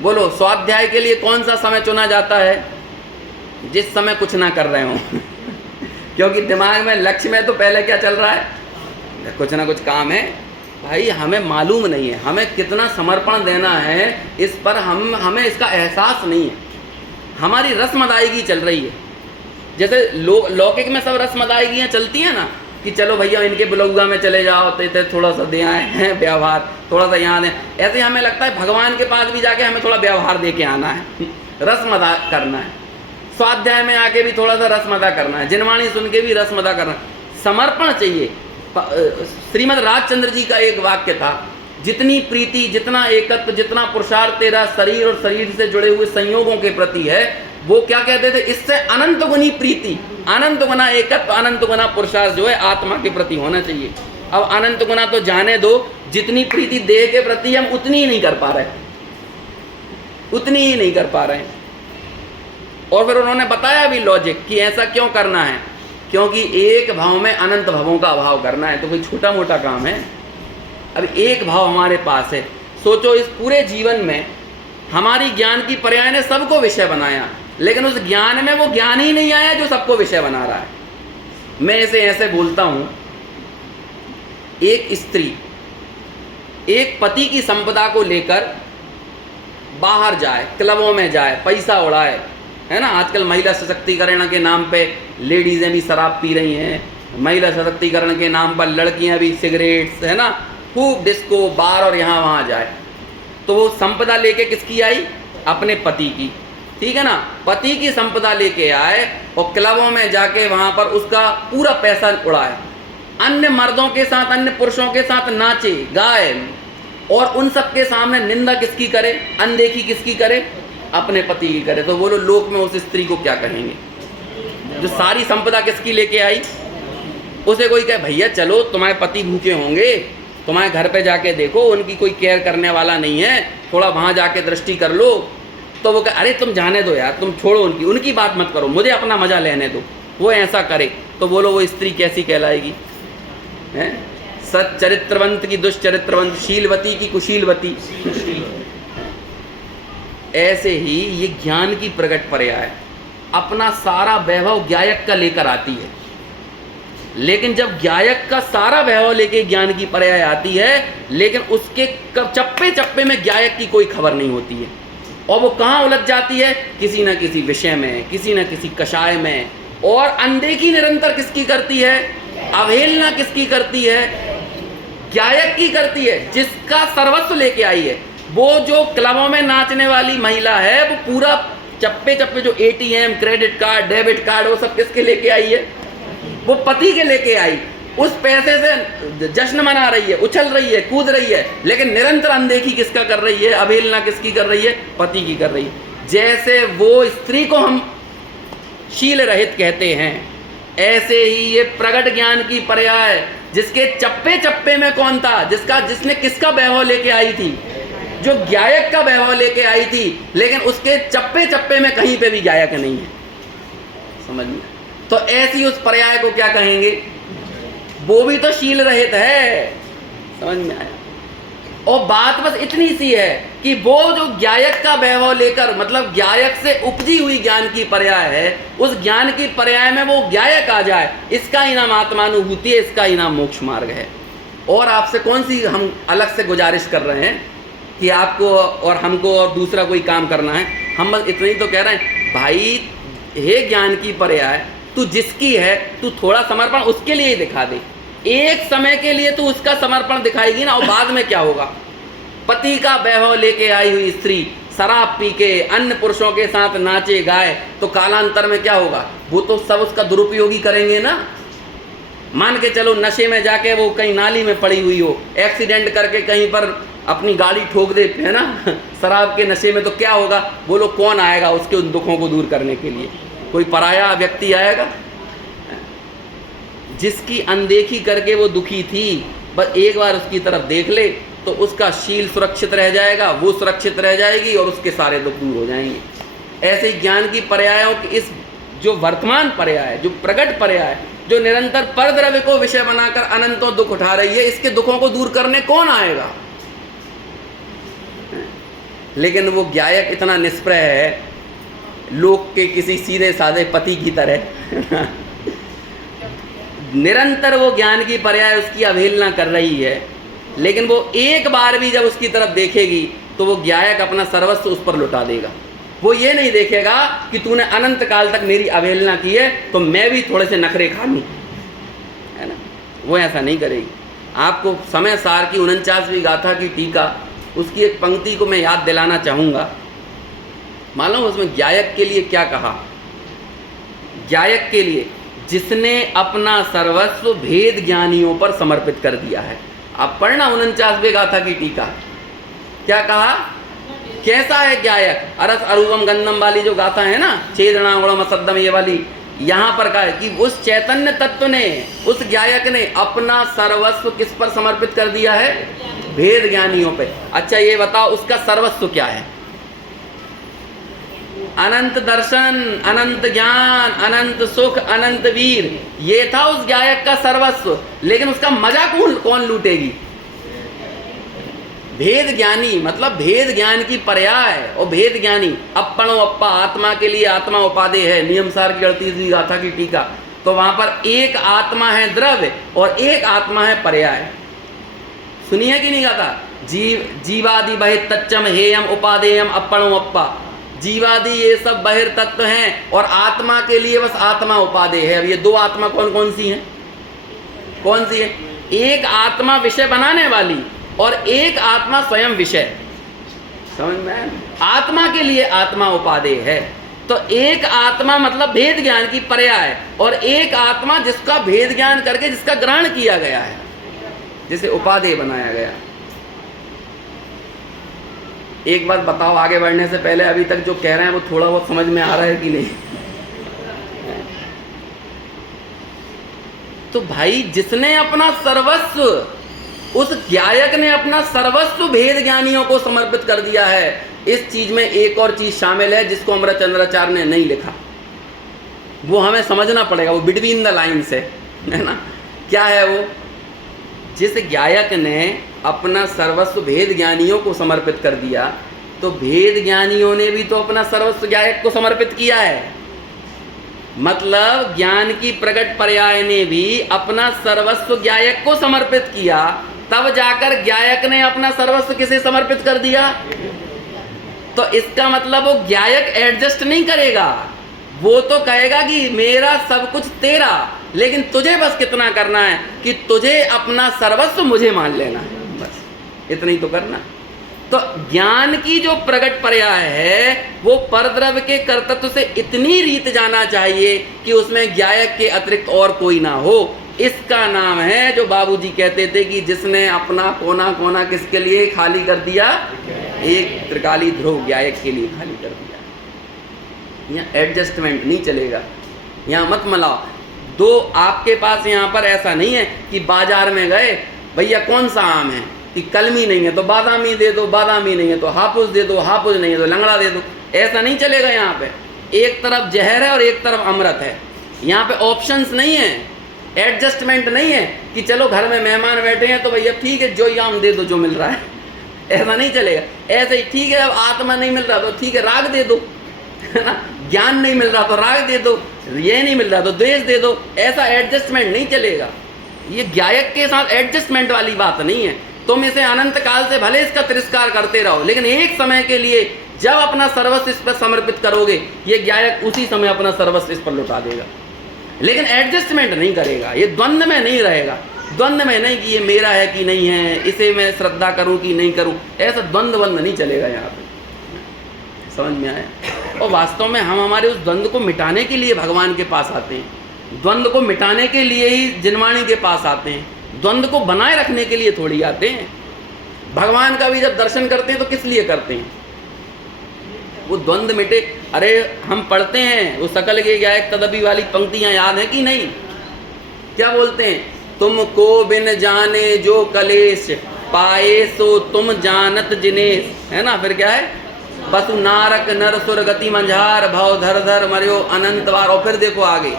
बोलो, स्वाध्याय के लिए कौन सा समय चुना जाता है? जिस समय कुछ ना कर रहे हो क्योंकि दिमाग में लक्ष्य में तो पहले क्या चल रहा है? कुछ ना कुछ काम है। भाई हमें मालूम नहीं है हमें कितना समर्पण देना है, इस पर हमें इसका एहसास नहीं है। हमारी रस्म अदायगी चल रही है। जैसे लौकिक में सब रस्म अदायगियाँ चलती हैं ना कि चलो भैया इनके ब्लौगा में चले जाओ तो थोड़ा सा दे आए हैं व्यवहार, थोड़ा सा यहाँ दें। ऐसे हमें लगता है भगवान के पास भी जाके हमें थोड़ा व्यवहार दे के आना है, रस्म अदा करना है। स्वाध्याय में आके भी थोड़ा सा रस्म अदा करना है, जिनवाणी सुन के भी रस्म अदा करना है। समर्पण चाहिए। श्रीमद् राजचंद्र जी का एक वाक्य था, जितनी प्रीति, जितना एकत्व, जितना पुरुषार्थ तेरा शरीर और शरीर से जुड़े हुए संयोगों के प्रति है, वो क्या कहते थे? इससे अनंत गुनी प्रीति, अनंत गुना एकत्व, अनंत गुना पुरुषार्थ जो है आत्मा के प्रति होना चाहिए। अब अनंत गुना तो जाने दो, जितनी प्रीति देह के प्रति हम उतनी ही नहीं कर पा रहे, उतनी ही नहीं कर पा रहे हैं। और फिर उन्होंने बताया भी लॉजिक कि ऐसा क्यों करना है, क्योंकि एक भाव में अनंत भावों का अभाव करना है तो कोई छोटा मोटा काम है। अब एक भाव हमारे पास है, सोचो इस पूरे जीवन में हमारी ज्ञान की पर्याय ने सबको विषय बनाया, लेकिन उस ज्ञान में वो ज्ञान ही नहीं आया जो सबको विषय बना रहा है। मैं इसे ऐसे बोलता हूं, एक स्त्री एक पति की संपदा को लेकर बाहर जाए, क्लबों में जाए, पैसा उड़ाए, है ना। आजकल महिला सशक्तिकरण के नाम पे लेडीज़ें भी शराब पी रही हैं, महिला सशक्तिकरण के नाम पर लड़कियां भी सिगरेट्स, है ना, खूब डिस्को बार और यहाँ वहाँ जाए। तो वो संपदा लेके किसकी आई? अपने पति की, ठीक है ना। पति की संपदा लेके आए और क्लबों में जाके वहाँ पर उसका पूरा पैसा उड़ाए, अन्य मर्दों के साथ, अन्य पुरुषों के साथ नाचे गाए, और उन सब के सामने निंदा किसकी करे? अनदेखी किसकी करे? अपने पति की करे। तो बोलो लोक में उस स्त्री को क्या कहेंगे जो सारी संपदा किसकी लेके आई? उसे कोई कहे भैया चलो तुम्हारे पति भूखे होंगे, तुम्हारे घर पे जाके देखो, उनकी कोई केयर करने वाला नहीं है, थोड़ा वहाँ जाके दृष्टि कर लो। तो वो कहे अरे तुम जाने दो यार, तुम छोड़ो उनकी बात मत करो, मुझे अपना मजा लेने दो। वो ऐसा करे तो बोलो वो स्त्री कैसी कहलाएगी? हैं? सच्चरित्रवंत की दुष्चरित्रवंत, शीलवती की कुशीलवती। ऐसे ही ये ज्ञान की प्रकट पर्याय अपना सारा वैभव ज्ञायक का लेकर आती है, लेकिन जब ज्ञायक का सारा वैभव लेके ज्ञान की पर्याय आती है, लेकिन उसके चप्पे चप्पे में ज्ञायक की कोई खबर नहीं होती है, और वो कहाँ उलझ जाती है? किसी न किसी विषय में, किसी न किसी कषाय में। और अनदेखी निरंतर किसकी करती है? अवहेलना किसकी करती है? ज्ञायक की करती है, जिसका सर्वस्व लेके आई है। वो जो क्लबों में नाचने वाली महिला है, वो पूरा चप्पे चप्पे जो ATM, credit card, debit card, वो सब किसके लेके आई है? वो पति के लेके आई। उस पैसे से जश्न मना रही है, उछल रही है, कूद रही है, लेकिन निरंतर अनदेखी किसका कर रही है? अवहेलना किसकी कर रही है? पति की कर रही है। जैसे वो स्त्री को हम शील रहित कहते हैं, ऐसे ही ये प्रगट ज्ञान की पर्याय जिसके चप्पे चप्पे में कौन था? जिसने किसका वैभव लेके आई थी? जो ज्ञायक का वैभव लेके आई थी, लेकिन उसके चप्पे चप्पे में कहीं पे भी ज्ञायक नहीं है। समझ में? तो ऐसी उस पर्याय को क्या कहेंगे? वो भी तो शील रहित है। समझ में आया? और बात बस इतनी सी है कि वो जो ज्ञायक का वैभव लेकर, मतलब ज्ञायक से उपजी हुई ज्ञान की पर्याय है, उस ज्ञान की पर्याय में वो ज्ञायक आ जाए, इसका ही नाम आत्मानुभूति है, इसका ही नाम मोक्ष मार्ग है। और आपसे कौन सी हम अलग से गुजारिश कर रहे हैं कि आपको और हमको और दूसरा कोई काम करना है? हम बस इतना ही तो कह रहे हैं, भाई हे ज्ञान की पर्याय, तू जिसकी है, तू थोड़ा समर्पण उसके लिए ही दिखा दे। एक समय के लिए तू उसका समर्पण दिखाएगी ना, और बाद में क्या होगा? पति का वैभव लेके आई हुई स्त्री शराब पी के अन्य पुरुषों के साथ नाचे गाए, तो कालांतर में क्या होगा? वो तो सब उसका दुरुपयोगी करेंगे ना। मान के चलो नशे में जाके वो कहीं नाली में पड़ी हुई हो, एक्सीडेंट करके कहीं पर अपनी गाड़ी ठोक दे, है ना, शराब के नशे में, तो क्या होगा? बोलो कौन आएगा उसके उन दुखों को दूर करने के लिए? कोई पराया व्यक्ति आएगा? जिसकी अनदेखी करके वो दुखी थी, बस एक बार उसकी तरफ देख ले तो उसका शील सुरक्षित रह जाएगा, वो सुरक्षित रह जाएगी और उसके सारे दुख दूर हो जाएंगे। ऐसे ही ज्ञान की पर्यायों की इस जो वर्तमान पर्याय, जो प्रगट पर्याय, जो निरंतर परद्रव्य को विषय बनाकर अनंतों दुख उठा रही है, इसके दुखों को दूर करने कौन आएगा? लेकिन वो ज्ञायक इतना निष्प्रह है, लोक के किसी सीधे साधे पति की तरह निरंतर वो ज्ञान की पर्याय उसकी अवहेलना कर रही है, लेकिन वो एक बार भी जब उसकी तरफ देखेगी तो वो ज्ञायक अपना सर्वस्व उस पर लुटा देगा। वो ये नहीं देखेगा कि तूने अनंत काल तक मेरी अवहेलना की है तो मैं भी थोड़े से नखरे खा लूँ, है ना। वो ऐसा नहीं करेगी। आपको समय सार की 49वीं गाथा की टीका, उसकी एक पंक्ति को मैं याद दिलाना चाहूँगा। मालूम उसमें ज्ञायक के लिए क्या कहा? ज्ञायक के लिए जिसने अपना सर्वस्व भेद ज्ञानियों पर समर्पित कर दिया है। अब पढ़ना 49वें गाथा की टीका, क्या कहा? कैसा है ज्ञायक? अरस अरूपम गंधम वाली जो गाथा है ना, छेदना गुणम असद्दम, ये वाली, यहाँ पर कहा है कि उस चैतन्य तत्व ने, उस गायक ने अपना सर्वस्व किस पर समर्पित कर दिया है? भेद ज्ञानियों पे। अच्छा ये बताओ उसका सर्वस्व क्या है? अनंत दर्शन, अनंत ज्ञान, अनंत सुख, अनंत वीर, ये था उस गायक का सर्वस्व। लेकिन उसका मजा कौन लूटेगी? भेद ज्ञानी, मतलब भेद ज्ञान की पर्याय। और भेद ज्ञानी अपणो अप्पा, आत्मा के लिए आत्मा उपादेय है, नियमसार की 38वीं गाथा की टीका। तो वहां पर एक आत्मा है द्रव्य और एक आत्मा है पर्याय। सुनिए कि नहीं गाथा? जीवादि बहिर तच्चम हेयम उपादेयम अपणो अप्पा। जीवादि ये सब बहिर तत्व हैं और आत्मा के लिए बस आत्मा उपादेय है। अब ये दो आत्मा कौन कौन सी हैं? कौन सी है? एक आत्मा विषय बनाने वाली और एक आत्मा स्वयं विषय। समझ में आया? आत्मा के लिए आत्मा उपादेय है। तो एक आत्मा मतलब भेद ज्ञान की पर्याय और एक आत्मा जिसका भेद ज्ञान करके जिसका ग्रहण किया गया है, जिसे उपादेय बनाया गया। एक बात बताओ, आगे बढ़ने से पहले अभी तक जो कह रहे हैं वो थोड़ा बहुत समझ में आ रहा है कि नहीं? तो भाई जिसने अपना सर्वस्व, उस गायक ने अपना सर्वस्व भेद ज्ञानियों को समर्पित कर दिया है। इस चीज में एक और चीज शामिल है जिसको अमृतचंद्राचार्य ने नहीं लिखा, वो हमें समझना पड़ेगा, वो बिटवीन द लाइन्स है ना? क्या है वो? जिस गायक ने अपना सर्वस्व भेद ज्ञानियों को समर्पित कर दिया, तो भेद ज्ञानियों ने भी तो अपना सर्वस्व गायक को समर्पित किया है। मतलब ज्ञान की प्रकट पर्याय ने भी अपना सर्वस्व गायक को समर्पित किया, तब जाकर गायक ने अपना सर्वस्व किसे समर्पित कर दिया? तो इसका मतलब वो गायक एडजस्ट नहीं करेगा, वो तो कहेगा कि मेरा सब कुछ तेरा, लेकिन तुझे बस कितना करना है कि तुझे अपना सर्वस्व मुझे मान लेना है, बस इतना ही तो करना। तो ज्ञान की जो प्रकट पर्याय है वो परद्रव्य के कर्तृत्व से इतनी रीत जाना चाहिए कि उसमें गायक के अतिरिक्त और कोई ना हो। इसका नाम है, जो बाबूजी कहते थे कि जिसने अपना कोना कोना किसके लिए खाली कर दिया? एक त्रिकाली ध्रुव गायक के लिए खाली कर दिया। यहाँ एडजस्टमेंट नहीं चलेगा, यहाँ मत मलाओ। दो आपके पास यहाँ पर ऐसा नहीं है कि बाजार में गए, भैया कौन सा आम है, कि कलमी नहीं है तो बादामी दे दो, बादामी नहीं है तो हापुस दे दो, हापुस नहीं है तो लंगड़ा दे दो। ऐसा नहीं चलेगा। यहाँ पे एक तरफ जहर है और एक तरफ अमृत है। यहाँ पे ऑप्शंस नहीं है, एडजस्टमेंट नहीं है कि चलो घर में मेहमान बैठे हैं तो भैया ठीक है जो आम दे दो जो मिल रहा है, ऐसा नहीं चलेगा। ऐसे ही ठीक है, अब आत्मा नहीं मिल रहा तो ठीक है राग दे दो, है ना? ज्ञान नहीं मिल रहा तो राग दे दो, ये नहीं मिल रहा तो द्वेष दे दो। ऐसा एडजस्टमेंट नहीं चलेगा। ये गायक के साथ एडजस्टमेंट वाली बात नहीं है। तुम इसे अनंत काल से भले इसका तिरस्कार करते रहो, लेकिन एक समय के लिए जब अपना सर्वस्व इस पर समर्पित करोगे, ये गायक उसी समय अपना सर्वस्व इस पर लुटा देगा, लेकिन एडजस्टमेंट नहीं करेगा। ये द्वंद्व में नहीं रहेगा, द्वंद्व में नहीं कि ये मेरा है कि नहीं है, इसे मैं श्रद्धा करूं कि नहीं करूं, ऐसा द्वंद्व नहीं चलेगा यहाँ पे। समझ में आया? और वास्तव में हम हमारे उस द्वंद्व को मिटाने के लिए भगवान के पास आते हैं, द्वंद्व को मिटाने के लिए ही जिनवाणी के पास आते हैं, द्वंद्व को बनाए रखने के लिए थोड़ी आते हैं। भगवान का भी जब दर्शन करते हैं तो किस लिए करते हैं? वो द्वंद्व मिटे। अरे हम पढ़ते हैं वो सकल के गायक तदपि वाली पंक्तियां याद है कि नहीं? क्या बोलते हैं? तुमको बिन जाने जो कलेश पाए सो तुम जानत जिनेश, है ना? फिर क्या है? पशु नारक नर सुर गति मंझार भव धर धर मरियो अनंत बार। और फिर देखो आगे,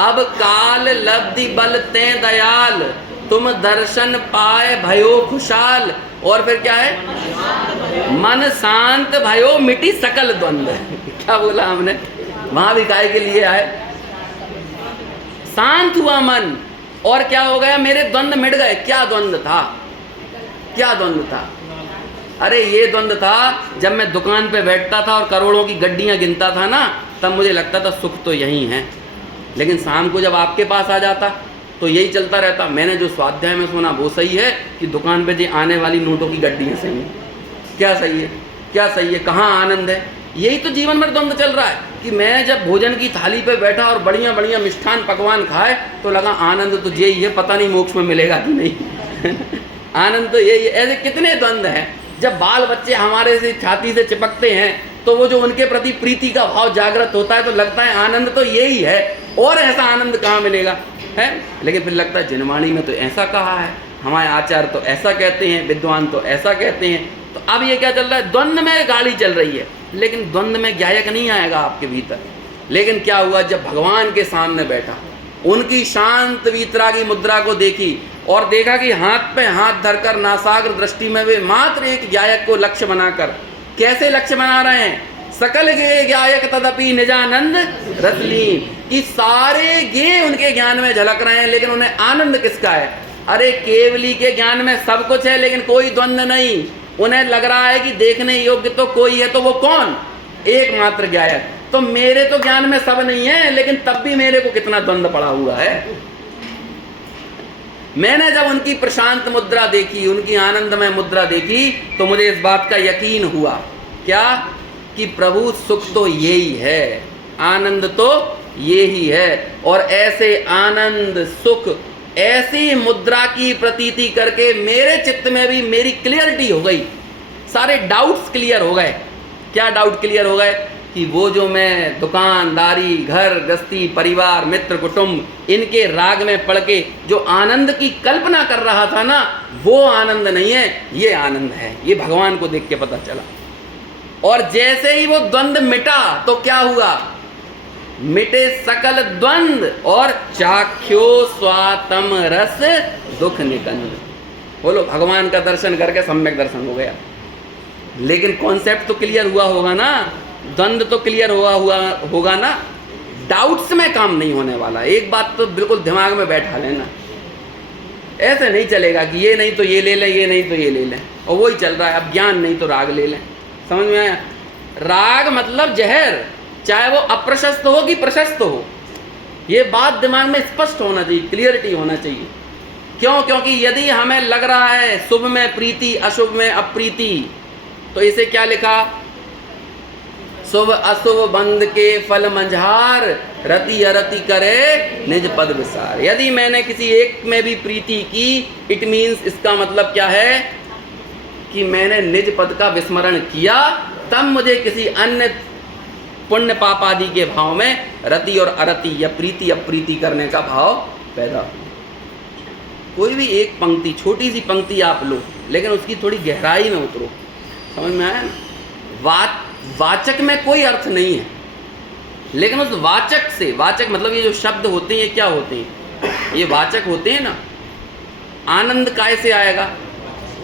अब काल लब्धि बल ते दयाल तुम दर्शन पाए भयो खुशाल। और फिर क्या है? मन शांत भयो मिटी सकल द्वंद्व। क्या बोला हमने? वहां भी काय के लिए आए? शांत हुआ मन और क्या हो गया? मेरे द्वंद्व मिट गए। क्या द्वंद्व था? क्या द्वंद्व था? अरे ये द्वंद्व था जब मैं दुकान पे बैठता था और करोड़ों की गड्डियां गिनता था ना, तब मुझे लगता था सुख तो यही है। लेकिन शाम को जब आपके पास आ जाता तो यही चलता रहता, मैंने जो स्वाध्याय में सुना वो सही है कि दुकान पे जो आने वाली नोटों की गड्डियां सही है? क्या सही है? क्या सही है? कहाँ आनंद है? यही तो जीवन में द्वंद्व चल रहा है कि मैं जब भोजन की थाली पे बैठा और बढ़िया बढ़िया मिष्ठान पकवान खाए तो लगा आनंद तो यही है, पता नहीं मोक्ष में मिलेगा कि नहीं। आनंद तो यही है। ऐसे कितने द्वंद्व हैं। जब बाल बच्चे हमारे से छाती से चिपकते हैं तो वो जो उनके प्रति प्रीति का भाव जागृत होता है तो लगता है आनंद तो यही है, और ऐसा आनंद कहाँ मिलेगा है। लेकिन फिर लगता है जिनवाणी में तो ऐसा कहा है, हमारे आचार्य तो ऐसा कहते हैं, विद्वान तो ऐसा कहते हैं। तो अब ये क्या चल रहा है, द्वंद्व में गाड़ी चल रही है, लेकिन द्वंद्व में ज्ञायक नहीं आएगा आपके भीतर। लेकिन क्या हुआ, जब भगवान के सामने बैठा, उनकी शांत वीतरागी मुद्रा को देखी और देखा कि हाथ पे हाथ धरकर नासाग्र दृष्टि में वे मात्र एक गायक को लक्ष्य बनाकर, कैसे लक्ष्य बना रहे हैं, सकल गे गायक तदपि निजानंद रसलीन, कि सारे गे उनके ज्ञान में झलक रहे हैं, लेकिन उन्हें आनंद किसका है। अरे केवली के ज्ञान में सब कुछ है, लेकिन कोई द्वंद्व नहीं। उन्हें लग रहा है कि देखने योग्य तो कोई है, तो वो कौन, एकमात्र गायक। तो मेरे तो ज्ञान में सब नहीं है, लेकिन तब भी मेरे को कितना द्वंद्व पड़ा हुआ है। मैंने जब उनकी प्रशांत मुद्रा देखी, उनकी आनंदमय मुद्रा देखी, तो मुझे इस बात का यकीन हुआ, क्या, कि प्रभु सुख तो यही है, आनंद तो ये ही है। और ऐसे आनंद सुख, ऐसी मुद्रा की प्रतीति करके मेरे चित्त में भी मेरी क्लियरिटी हो गई, सारे डाउट्स क्लियर हो गए। क्या डाउट क्लियर हो गए, कि वो जो मैं दुकानदारी, घर गृहस्थी, परिवार, मित्र, कुटुंब, इनके राग में पड़ के जो आनंद की कल्पना कर रहा था ना, वो आनंद नहीं है, ये आनंद है। ये भगवान को देख के पता चला। और जैसे ही वो द्वंद्व मिटा, तो क्या हुआ, मिटे सकल द्वंद्व और चाख्यो स्वातम रस दुख निकंद। बोलो, भगवान का दर्शन करके सम्यक दर्शन हो गया। लेकिन कॉन्सेप्ट तो क्लियर हुआ होगा ना, द्वंद्व तो क्लियर होगा ना, डाउट्स में काम नहीं होने वाला। एक बात तो बिल्कुल दिमाग में बैठा लेना, ऐसे नहीं चलेगा कि ये नहीं तो ये ले लें, ये नहीं तो ये ले लें, और वही चल रहा है। अब ज्ञान नहीं तो राग ले लें, समझ में आया। राग मतलब जहर, चाहे वो अप्रशस्त हो कि प्रशस्त हो, ये बात दिमाग में स्पष्ट होना चाहिए, क्लियरिटी होना चाहिए। क्यों, क्योंकि यदि हमें लग रहा है शुभ में प्रीति, अशुभ में अप्रीति, तो इसे क्या लिखा, शुभ अशुभ बंध के फल मंझार, रति अरति करे निज पद विसार। यदि मैंने किसी एक में भी प्रीति की, इट मीन्स, इसका मतलब क्या है, कि मैंने निज पद का विस्मरण किया, तब मुझे किसी अन्य पुण्य पाप आदि के भाव में रति और अरति या प्रीति अप्रीति करने का भाव पैदा हो। कोई भी एक पंक्ति, छोटी सी पंक्ति आप लो, लेकिन उसकी थोड़ी गहराई में उतरो, समझ में आया ना। वाचक में कोई अर्थ नहीं है, लेकिन उस वाचक से, वाचक मतलब ये जो शब्द होते हैं, ये क्या होते हैं, ये वाचक होते हैं ना। आनंद काय से आएगा,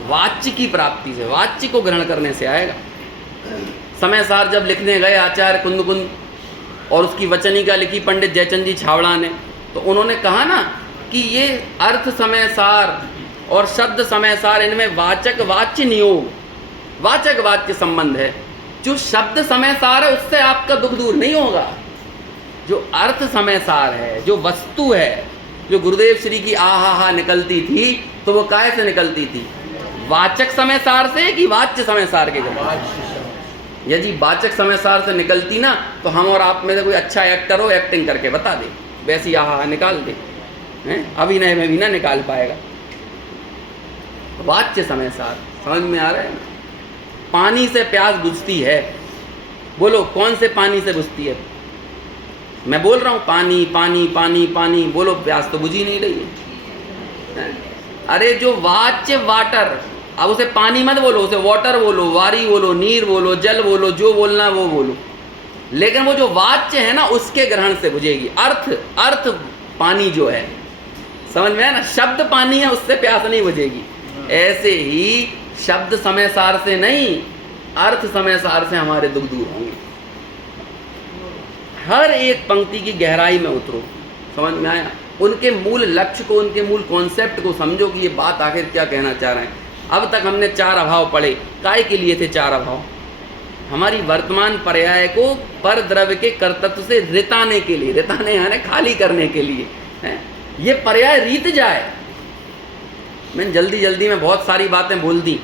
वाच्य की प्राप्ति से, वाच्य को ग्रहण करने से आएगा। समय सार जब लिखने गए आचार्य कुंद और उसकी वचनिका लिखी पंडित जयचंद जी छावड़ा ने, तो उन्होंने कहा ना कि ये अर्थ समय सार और शब्द समय सार, इनमें वाचक वाच्य नियोग, वाचक वाच्य संबंध है। जो शब्द समय सार है उससे आपका दुख दूर नहीं होगा। जो अर्थ समय सार है, जो वस्तु है, जो गुरुदेव श्री की आहा निकलती थी, तो वो काय से निकलती थी, वाचक समय सार से कि वाच्य समय सार के जरिए। यदि वाचक समय सार से निकलती ना, तो हम और आप में से कोई अच्छा एक्टर हो, एक्टिंग करके बता दे, वैसी आहा निकाल दे, अभिनय में भी ना निकाल पाएगा। वाच्य समय सार, समझ में आ रहा है। पानी से प्यास बुझती है, बोलो कौन से पानी से बुझती है। मैं बोल रहा हूँ पानी पानी पानी पानी, बोलो प्यास तो बुझी नहीं रही है। अरे जो वाच्य वाटर, अब उसे पानी मत बोलो, उसे वाटर बोलो, वारी बोलो, नीर बोलो, जल बोलो, जो बोलना वो बोलो, लेकिन वो जो वाच्य है ना, उसके ग्रहण से बुझेगी। अर्थ पानी जो है, समझ में है ना, शब्द पानी है, उससे प्यास नहीं बुझेगी। ऐसे ही शब्द समय सार से नहीं, अर्थ समय सार से हमारे दुख दूर होंगे। हर एक पंक्ति की गहराई में उतरो, समझ में आया। उनके मूल लक्ष्य को, उनके मूल कॉन्सेप्ट को समझो कि ये बात आखिर क्या कहना चाह रहे हैं। अब तक हमने 4 अभाव पढ़े, काय के लिए थे 4 अभाव, हमारी वर्तमान पर्याय को पर द्रव्य के कर्तृत्व से रिताने के लिए, रिताने यानी खाली करने के लिए है। ये पर्याय रीत जाए। मैंने जल्दी में बहुत सारी बातें बोल दी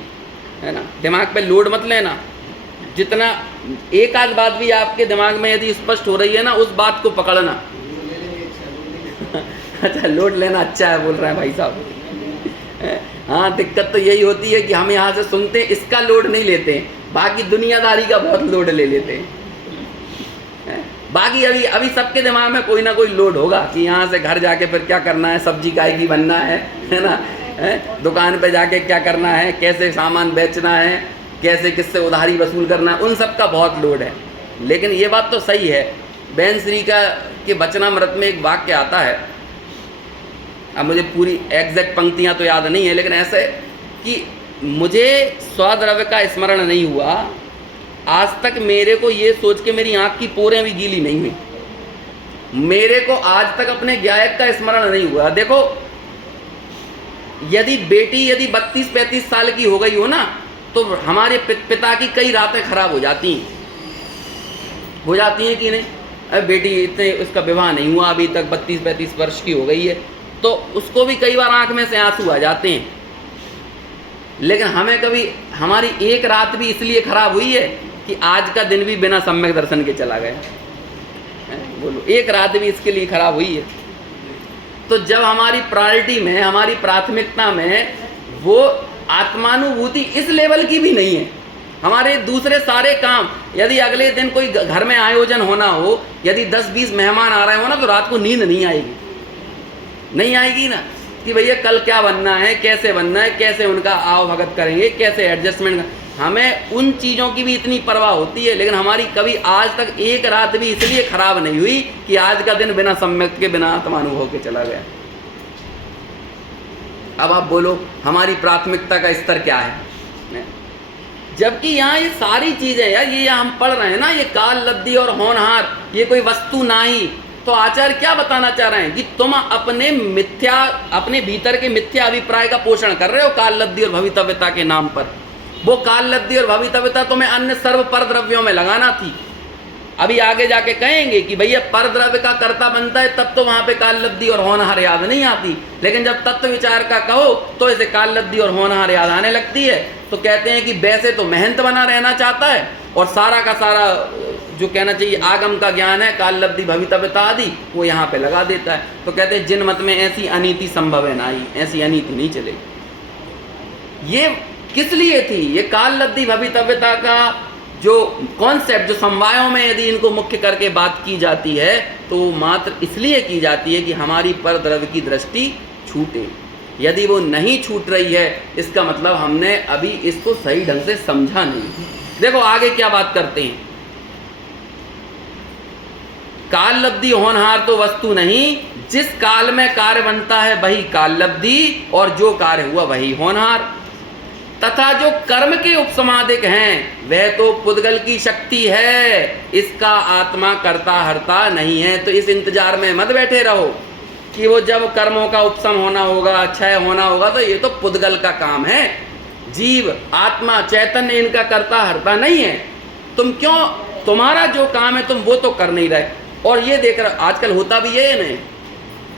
है ना, दिमाग पे लोड मत लेना। जितना एक आध बात भी आपके दिमाग में यदि स्पष्ट हो रही है ना, उस बात को पकड़ना। अच्छा, लोड लेना अच्छा है बोल रहे हैं भाई साहब। हाँ, दिक्कत तो यही होती है कि हम यहाँ से सुनते हैं, इसका लोड नहीं लेते हैं, बाकी दुनियादारी का बहुत लोड ले लेते हैं। बाकी अभी अभी सबके दिमाग में कोई ना कोई लोड होगा कि यहाँ से घर जाके फिर क्या करना है, सब्जी काय की बनना है ना, दुकान पे जाके क्या करना है, कैसे सामान बेचना है, कैसे किससे उधारी वसूल करना है, उन सब का बहुत लोड है। लेकिन ये बात तो सही है, बहन श्री का के वचनामृत में एक वाक्य आता है, अब मुझे पूरी एग्जैक्ट पंक्तियाँ तो याद नहीं है, लेकिन ऐसे कि मुझे स्वद्रव्य का स्मरण नहीं हुआ, आज तक मेरे को ये सोच के मेरी आँख की पोरें भी गीली नहीं हुई, मेरे को आज तक अपने गायक का स्मरण नहीं हुआ। देखो, यदि बेटी यदि 32-35 साल की हो गई हो ना, तो हमारे पिता की कई रातें खराब हो जाती हैं कि नहीं। अरे बेटी इतने उसका विवाह नहीं हुआ अभी तक, 32-35 वर्ष की हो गई है, तो उसको भी कई बार आंख में से आंसू आ जाते हैं। लेकिन हमें कभी हमारी एक रात भी इसलिए खराब हुई है कि आज का दिन भी बिना सम्यक दर्शन के चला गया। बोलो, एक रात भी इसके लिए खराब हुई है। तो जब हमारी प्रायोरिटी में, हमारी प्राथमिकता में वो आत्मानुभूति इस लेवल की भी नहीं है, हमारे दूसरे सारे काम, यदि अगले दिन कोई घर में आयोजन होना हो, यदि 10-20 मेहमान आ रहे हो ना, तो रात को नींद नहीं आएगी ना, कि भैया कल क्या बनना है, कैसे बनना है, कैसे उनका आओ भगत करेंगे, कैसे एडजस्टमेंट। हमें उन चीज़ों की भी इतनी परवाह होती है, लेकिन हमारी कभी आज तक एक रात भी इसलिए खराब नहीं हुई कि आज का दिन बिना सम्यक के, बिना आत्मानुभव के चला गया। अब आप बोलो, हमारी प्राथमिकता का स्तर क्या है? जबकि यहाँ ये सारी चीज़ें यार, ये हम पढ़ रहे हैं ना, ये काल, लब्धि और होनहार, ये कोई वस्तु नहीं। तो आचार्य क्या बताना चाह रहे हैं कि तुम अपने भीतर के मिथ्या अभिप्राय का पोषण कर रहे हो काल, लब्धि और भवितव्यता के नाम पर। वो काल, लब्धि और भवितव्यता तुम्हें अन्य सर्व पर द्रव्यों में लगाना थी। अभी आगे जाके कहेंगे कि भैया पर द्रव्य का कर्ता बनता है, तब तो वहां पे काल, लब्धि और होनहार याद नहीं आती। लेकिन जब तत्व विचार का कहो तो इसे काल, लब्धि और होनहार याद आने लगती है। तो कहते हैं कि वैसे तो महंत बना रहना चाहता है, और सारा का सारा जो कहना चाहिए आगम का ज्ञान है, काल, लब्धि, भवितव्यता आदि, वो यहाँ पे लगा देता है। तो कहते हैं जिन मत में ऐसी अनीति संभव है नाई, ऐसी अनीति नहीं चलेगी। ये किस लिए थी? ये काल, लब्धि, भवितव्यता का जो कॉन्सेप्ट, जो समवायों में यदि इनको मुख्य करके बात की जाती है, तो मात्र इसलिए की जाती है कि हमारी पर द्रव्य की दृष्टि छूटे। यदि वो नहीं छूट रही है, इसका मतलब हमने अभी इसको सही ढंग से समझा नहीं। देखो आगे क्या बात करते हैं, काल, लब्धि, होनहार तो वस्तु नहीं, जिस काल में कार्य बनता है वही काल, लब्धि, और जो कार्य हुआ वही होनहार। तथा जो कर्म के उपसमादिक हैं वह तो पुद्गल की शक्ति है, इसका आत्मा कर्ता हरता नहीं है। तो इस इंतजार में मत बैठे रहो कि वो जब कर्मों का उपसम होना होगा, क्षय होना होगा, तो ये तो पुद्गल का काम है। जीव, आत्मा, चैतन्य इनका कर्ता हरता नहीं है। तुम क्यों, तुम्हारा जो काम है तुम वो तो कर नहीं रहे। और ये देख रहे, आजकल होता भी है नहीं,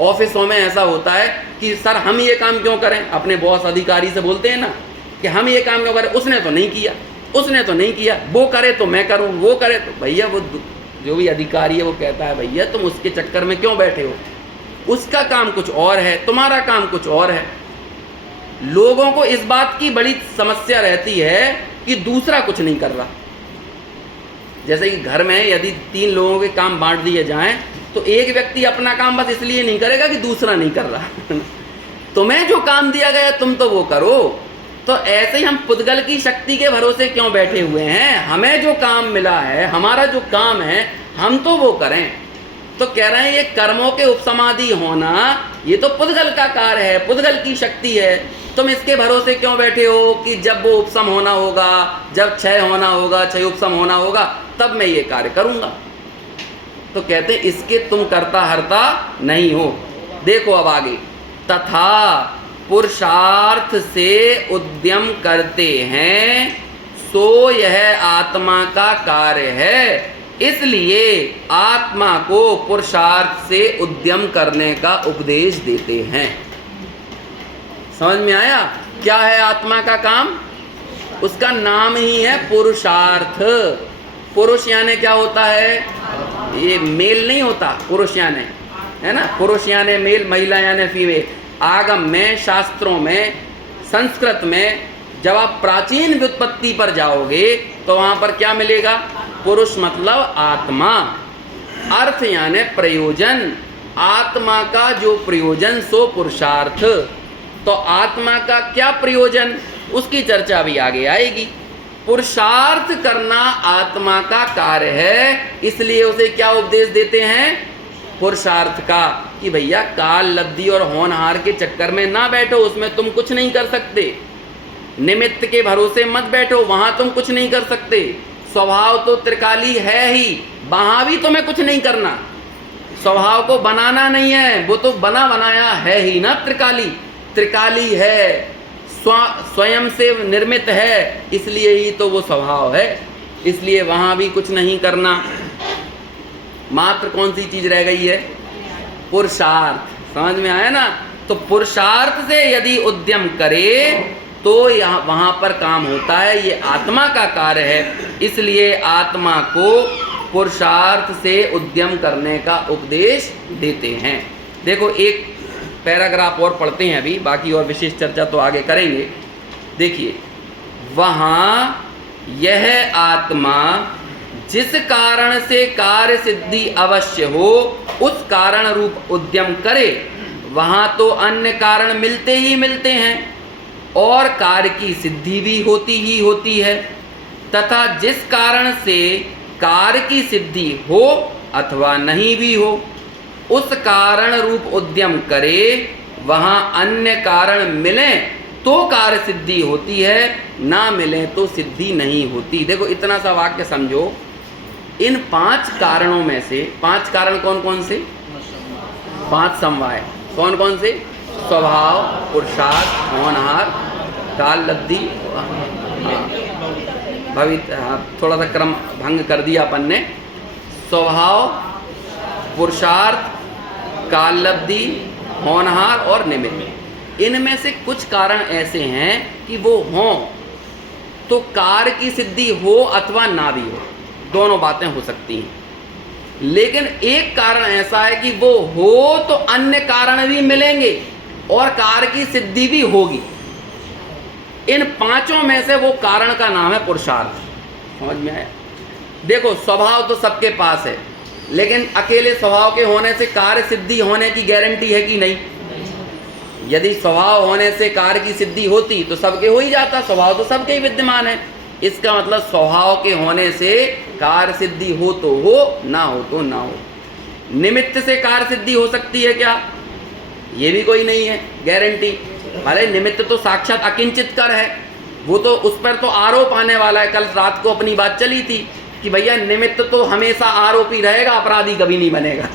ऑफिसों में ऐसा होता है कि सर हम ये काम क्यों करें, अपने बॉस अधिकारी से बोलते हैं ना कि हम ये काम क्यों करें, उसने तो नहीं किया, वो करे तो मैं करूं, वो करे तो। भैया वो जो भी अधिकारी है वो कहता है भैया तुम उसके चक्कर में क्यों बैठे हो, उसका काम कुछ और है, तुम्हारा काम कुछ और है। लोगों को इस बात की बड़ी समस्या रहती है कि दूसरा कुछ नहीं कर रहा। जैसे कि घर में यदि 3 लोगों के काम बांट दिए जाएं, तो एक व्यक्ति अपना काम बस इसलिए नहीं करेगा कि दूसरा नहीं कर रहा तुम्हें जो काम दिया गया तुम तो वो करो। तो ऐसे ही हम पुद्गल की शक्ति के भरोसे क्यों बैठे हुए हैं? हमें जो काम मिला है, हमारा जो काम है, हम तो वो करें। तो कह रहे हैं ये कर्मों के उपसमाधि होना, ये तो पुद्गल का कार्य है, पुद्गल की शक्ति है। तुम इसके भरोसे क्यों बैठे हो कि जब वो उपसम होना होगा, जब क्षय होना होगा, क्षय उपसम होना होगा, तब मैं ये कार्य करूंगा। तो कहते हैं इसके तुम कर्ता हरता नहीं हो। देखो अब आगे, तथा पुरुषार्थ से उद्यम करते हैं, सो यह आत्मा का कार्य है। इसलिए आत्मा को पुरुषार्थ से उद्यम करने का उपदेश देते हैं। समझ में आया? क्या है आत्मा का काम? उसका नाम ही है पुरुषार्थ। पुरुष यानी क्या होता है? ये मेल नहीं होता, पुरुष यानी, है ना, पुरुष यानी मेल, महिला यानी फीमेल। आगम में, शास्त्रों में, संस्कृत में जब आप प्राचीन व्युत्पत्ति पर जाओगे तो वहां पर क्या मिलेगा? पुरुष मतलब आत्मा। अर्थ यानी प्रयोजन, आत्मा का जो प्रयोजन सो पुरुषार्थ। तो आत्मा का क्या प्रयोजन, उसकी चर्चा भी आगे आएगी। पुरुषार्थ करना आत्मा का कार्य है, इसलिए उसे क्या उपदेश देते हैं, पुरुषार्थ का, कि भैया काल लब्धि और होनहार के चक्कर में ना बैठो, उसमें तुम कुछ नहीं कर सकते। निमित्त के भरोसे मत बैठो, वहां तुम कुछ नहीं कर सकते। स्वभाव तो त्रिकाली है ही, वहां भी तुम्हें कुछ नहीं करना। स्वभाव को बनाना नहीं है, वो तो बना बनाया है ही ना, त्रिकाली त्रिकाली है, स्वयं से निर्मित है, इसलिए ही तो वो स्वभाव है। इसलिए वहां भी कुछ नहीं करना। मात्र कौन सी चीज रह गई है, पुरुषार्थ। समझ में आया ना। तो पुरुषार्थ से यदि उद्यम करे तो यहाँ वहां पर काम होता है, ये आत्मा का कार्य है। इसलिए आत्मा को पुरुषार्थ से उद्यम करने का उपदेश देते हैं। देखो एक पैराग्राफ और पढ़ते हैं अभी, बाकी और विशेष चर्चा तो आगे करेंगे। देखिए, वहाँ यह आत्मा जिस कारण से कार्य सिद्धि अवश्य हो, उस कारण रूप उद्यम करे, वहाँ तो अन्य कारण मिलते ही मिलते हैं और कार्य की सिद्धि भी होती ही होती है। तथा जिस कारण से कार्य की सिद्धि हो अथवा नहीं भी हो, उस कारण रूप उद्यम करे, वहाँ अन्य कारण मिलें तो कार्य सिद्धि होती है, ना मिले तो सिद्धि नहीं होती। देखो इतना सा वाक्य समझो। इन 5 कारणों में से 5 कारण कौन कौन से, 5 समवाय कौन कौन से, स्वभाव, पुरुषार्थ, होनहार, काल लब्धि, थोड़ा सा क्रम भंग कर दिया अपन ने। स्वभाव, पुरुषार्थ, काल लब्धि, होनहार और निमित्त। इनमें से कुछ कारण ऐसे हैं कि वो हों तो कार्य की सिद्धि हो अथवा ना भी हो, दोनों बातें हो सकती हैं। लेकिन एक कारण ऐसा है कि वो हो तो अन्य कारण भी मिलेंगे और कार्य की सिद्धि भी होगी। इन 5 में से वो कारण का नाम है पुरुषार्थ। समझ में आया। देखो स्वभाव तो सबके पास है, लेकिन अकेले स्वभाव के होने से कार्य सिद्धि होने की गारंटी है कि नहीं। यदि स्वभाव होने से कार्य की सिद्धि होती तो सबके हो ही जाता, स्वभाव तो सबके ही विद्यमान है। इसका मतलब स्वभाव के होने से कार्य सिद्धि हो तो हो, ना हो तो ना हो। निमित्त से कार्य सिद्धि हो सकती है क्या, ये भी कोई नहीं है गारंटी। भले निमित्त तो साक्षात अकिंचित कर है, वो तो उस पर तो आरोप आने वाला है। कल रात को अपनी बात चली थी कि भैया निमित्त तो हमेशा आरोपी रहेगा, अपराधी कभी नहीं बनेगा,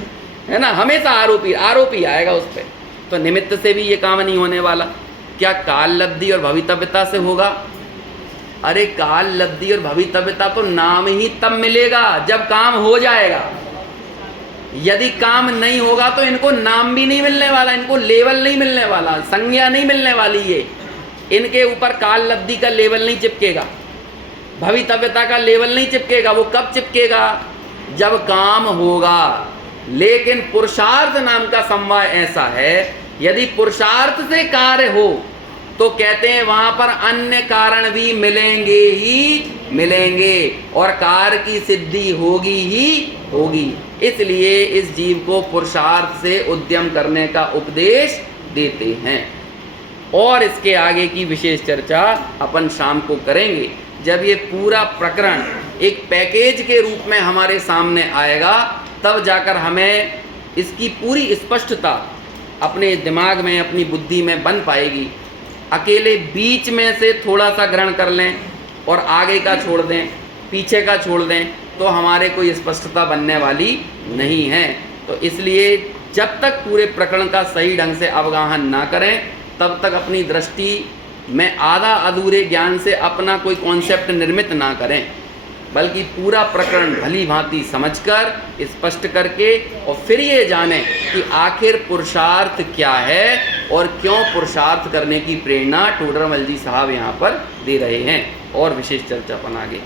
है ना। हमेशा आरोपी आएगा उस पर। तो निमित्त से भी ये काम नहीं होने वाला। क्या काल लब्धि और भवितव्यता से होगा? अरे काल लब्धि और भवितव्यता तो नाम ही तब मिलेगा जब काम हो जाएगा। यदि काम नहीं होगा तो इनको नाम भी नहीं मिलने वाला, इनको लेवल नहीं मिलने वाला, संज्ञा नहीं मिलने वाली। ये इनके ऊपर काल लब्धि का लेवल नहीं चिपकेगा, भवितव्यता का लेवल नहीं चिपकेगा। वो कब चिपकेगा? जब काम होगा। लेकिन पुरुषार्थ नाम का समवाय ऐसा है, यदि पुरुषार्थ से कार्य हो तो कहते हैं वहां पर अन्य कारण भी मिलेंगे ही मिलेंगे और कार्य की सिद्धि होगी ही होगी। इसलिए इस जीव को पुरुषार्थ से उद्यम करने का उपदेश देते हैं। और इसके आगे की विशेष चर्चा अपन शाम को करेंगे, जब ये पूरा प्रकरण एक पैकेज के रूप में हमारे सामने आएगा, तब जाकर हमें इसकी पूरी स्पष्टता अपने दिमाग में, अपनी बुद्धि में बन पाएगी। अकेले बीच में से थोड़ा सा ग्रहण कर लें और आगे का छोड़ दें, पीछे का छोड़ दें, तो हमारे कोई स्पष्टता बनने वाली नहीं है। तो इसलिए जब तक पूरे प्रकरण का सही ढंग से अवगाहन ना करें, तब तक अपनी दृष्टि में आधा अधूरे ज्ञान से अपना कोई कॉन्सेप्ट निर्मित ना करें, बल्कि पूरा प्रकरण भली भांति समझकर, स्पष्ट करके, और फिर ये जानें कि आखिर पुरुषार्थ क्या है और क्यों पुरुषार्थ करने की प्रेरणा टोडरमल जी साहब यहाँ पर दे रहे हैं। और विशेष चर्चा अपन आगे।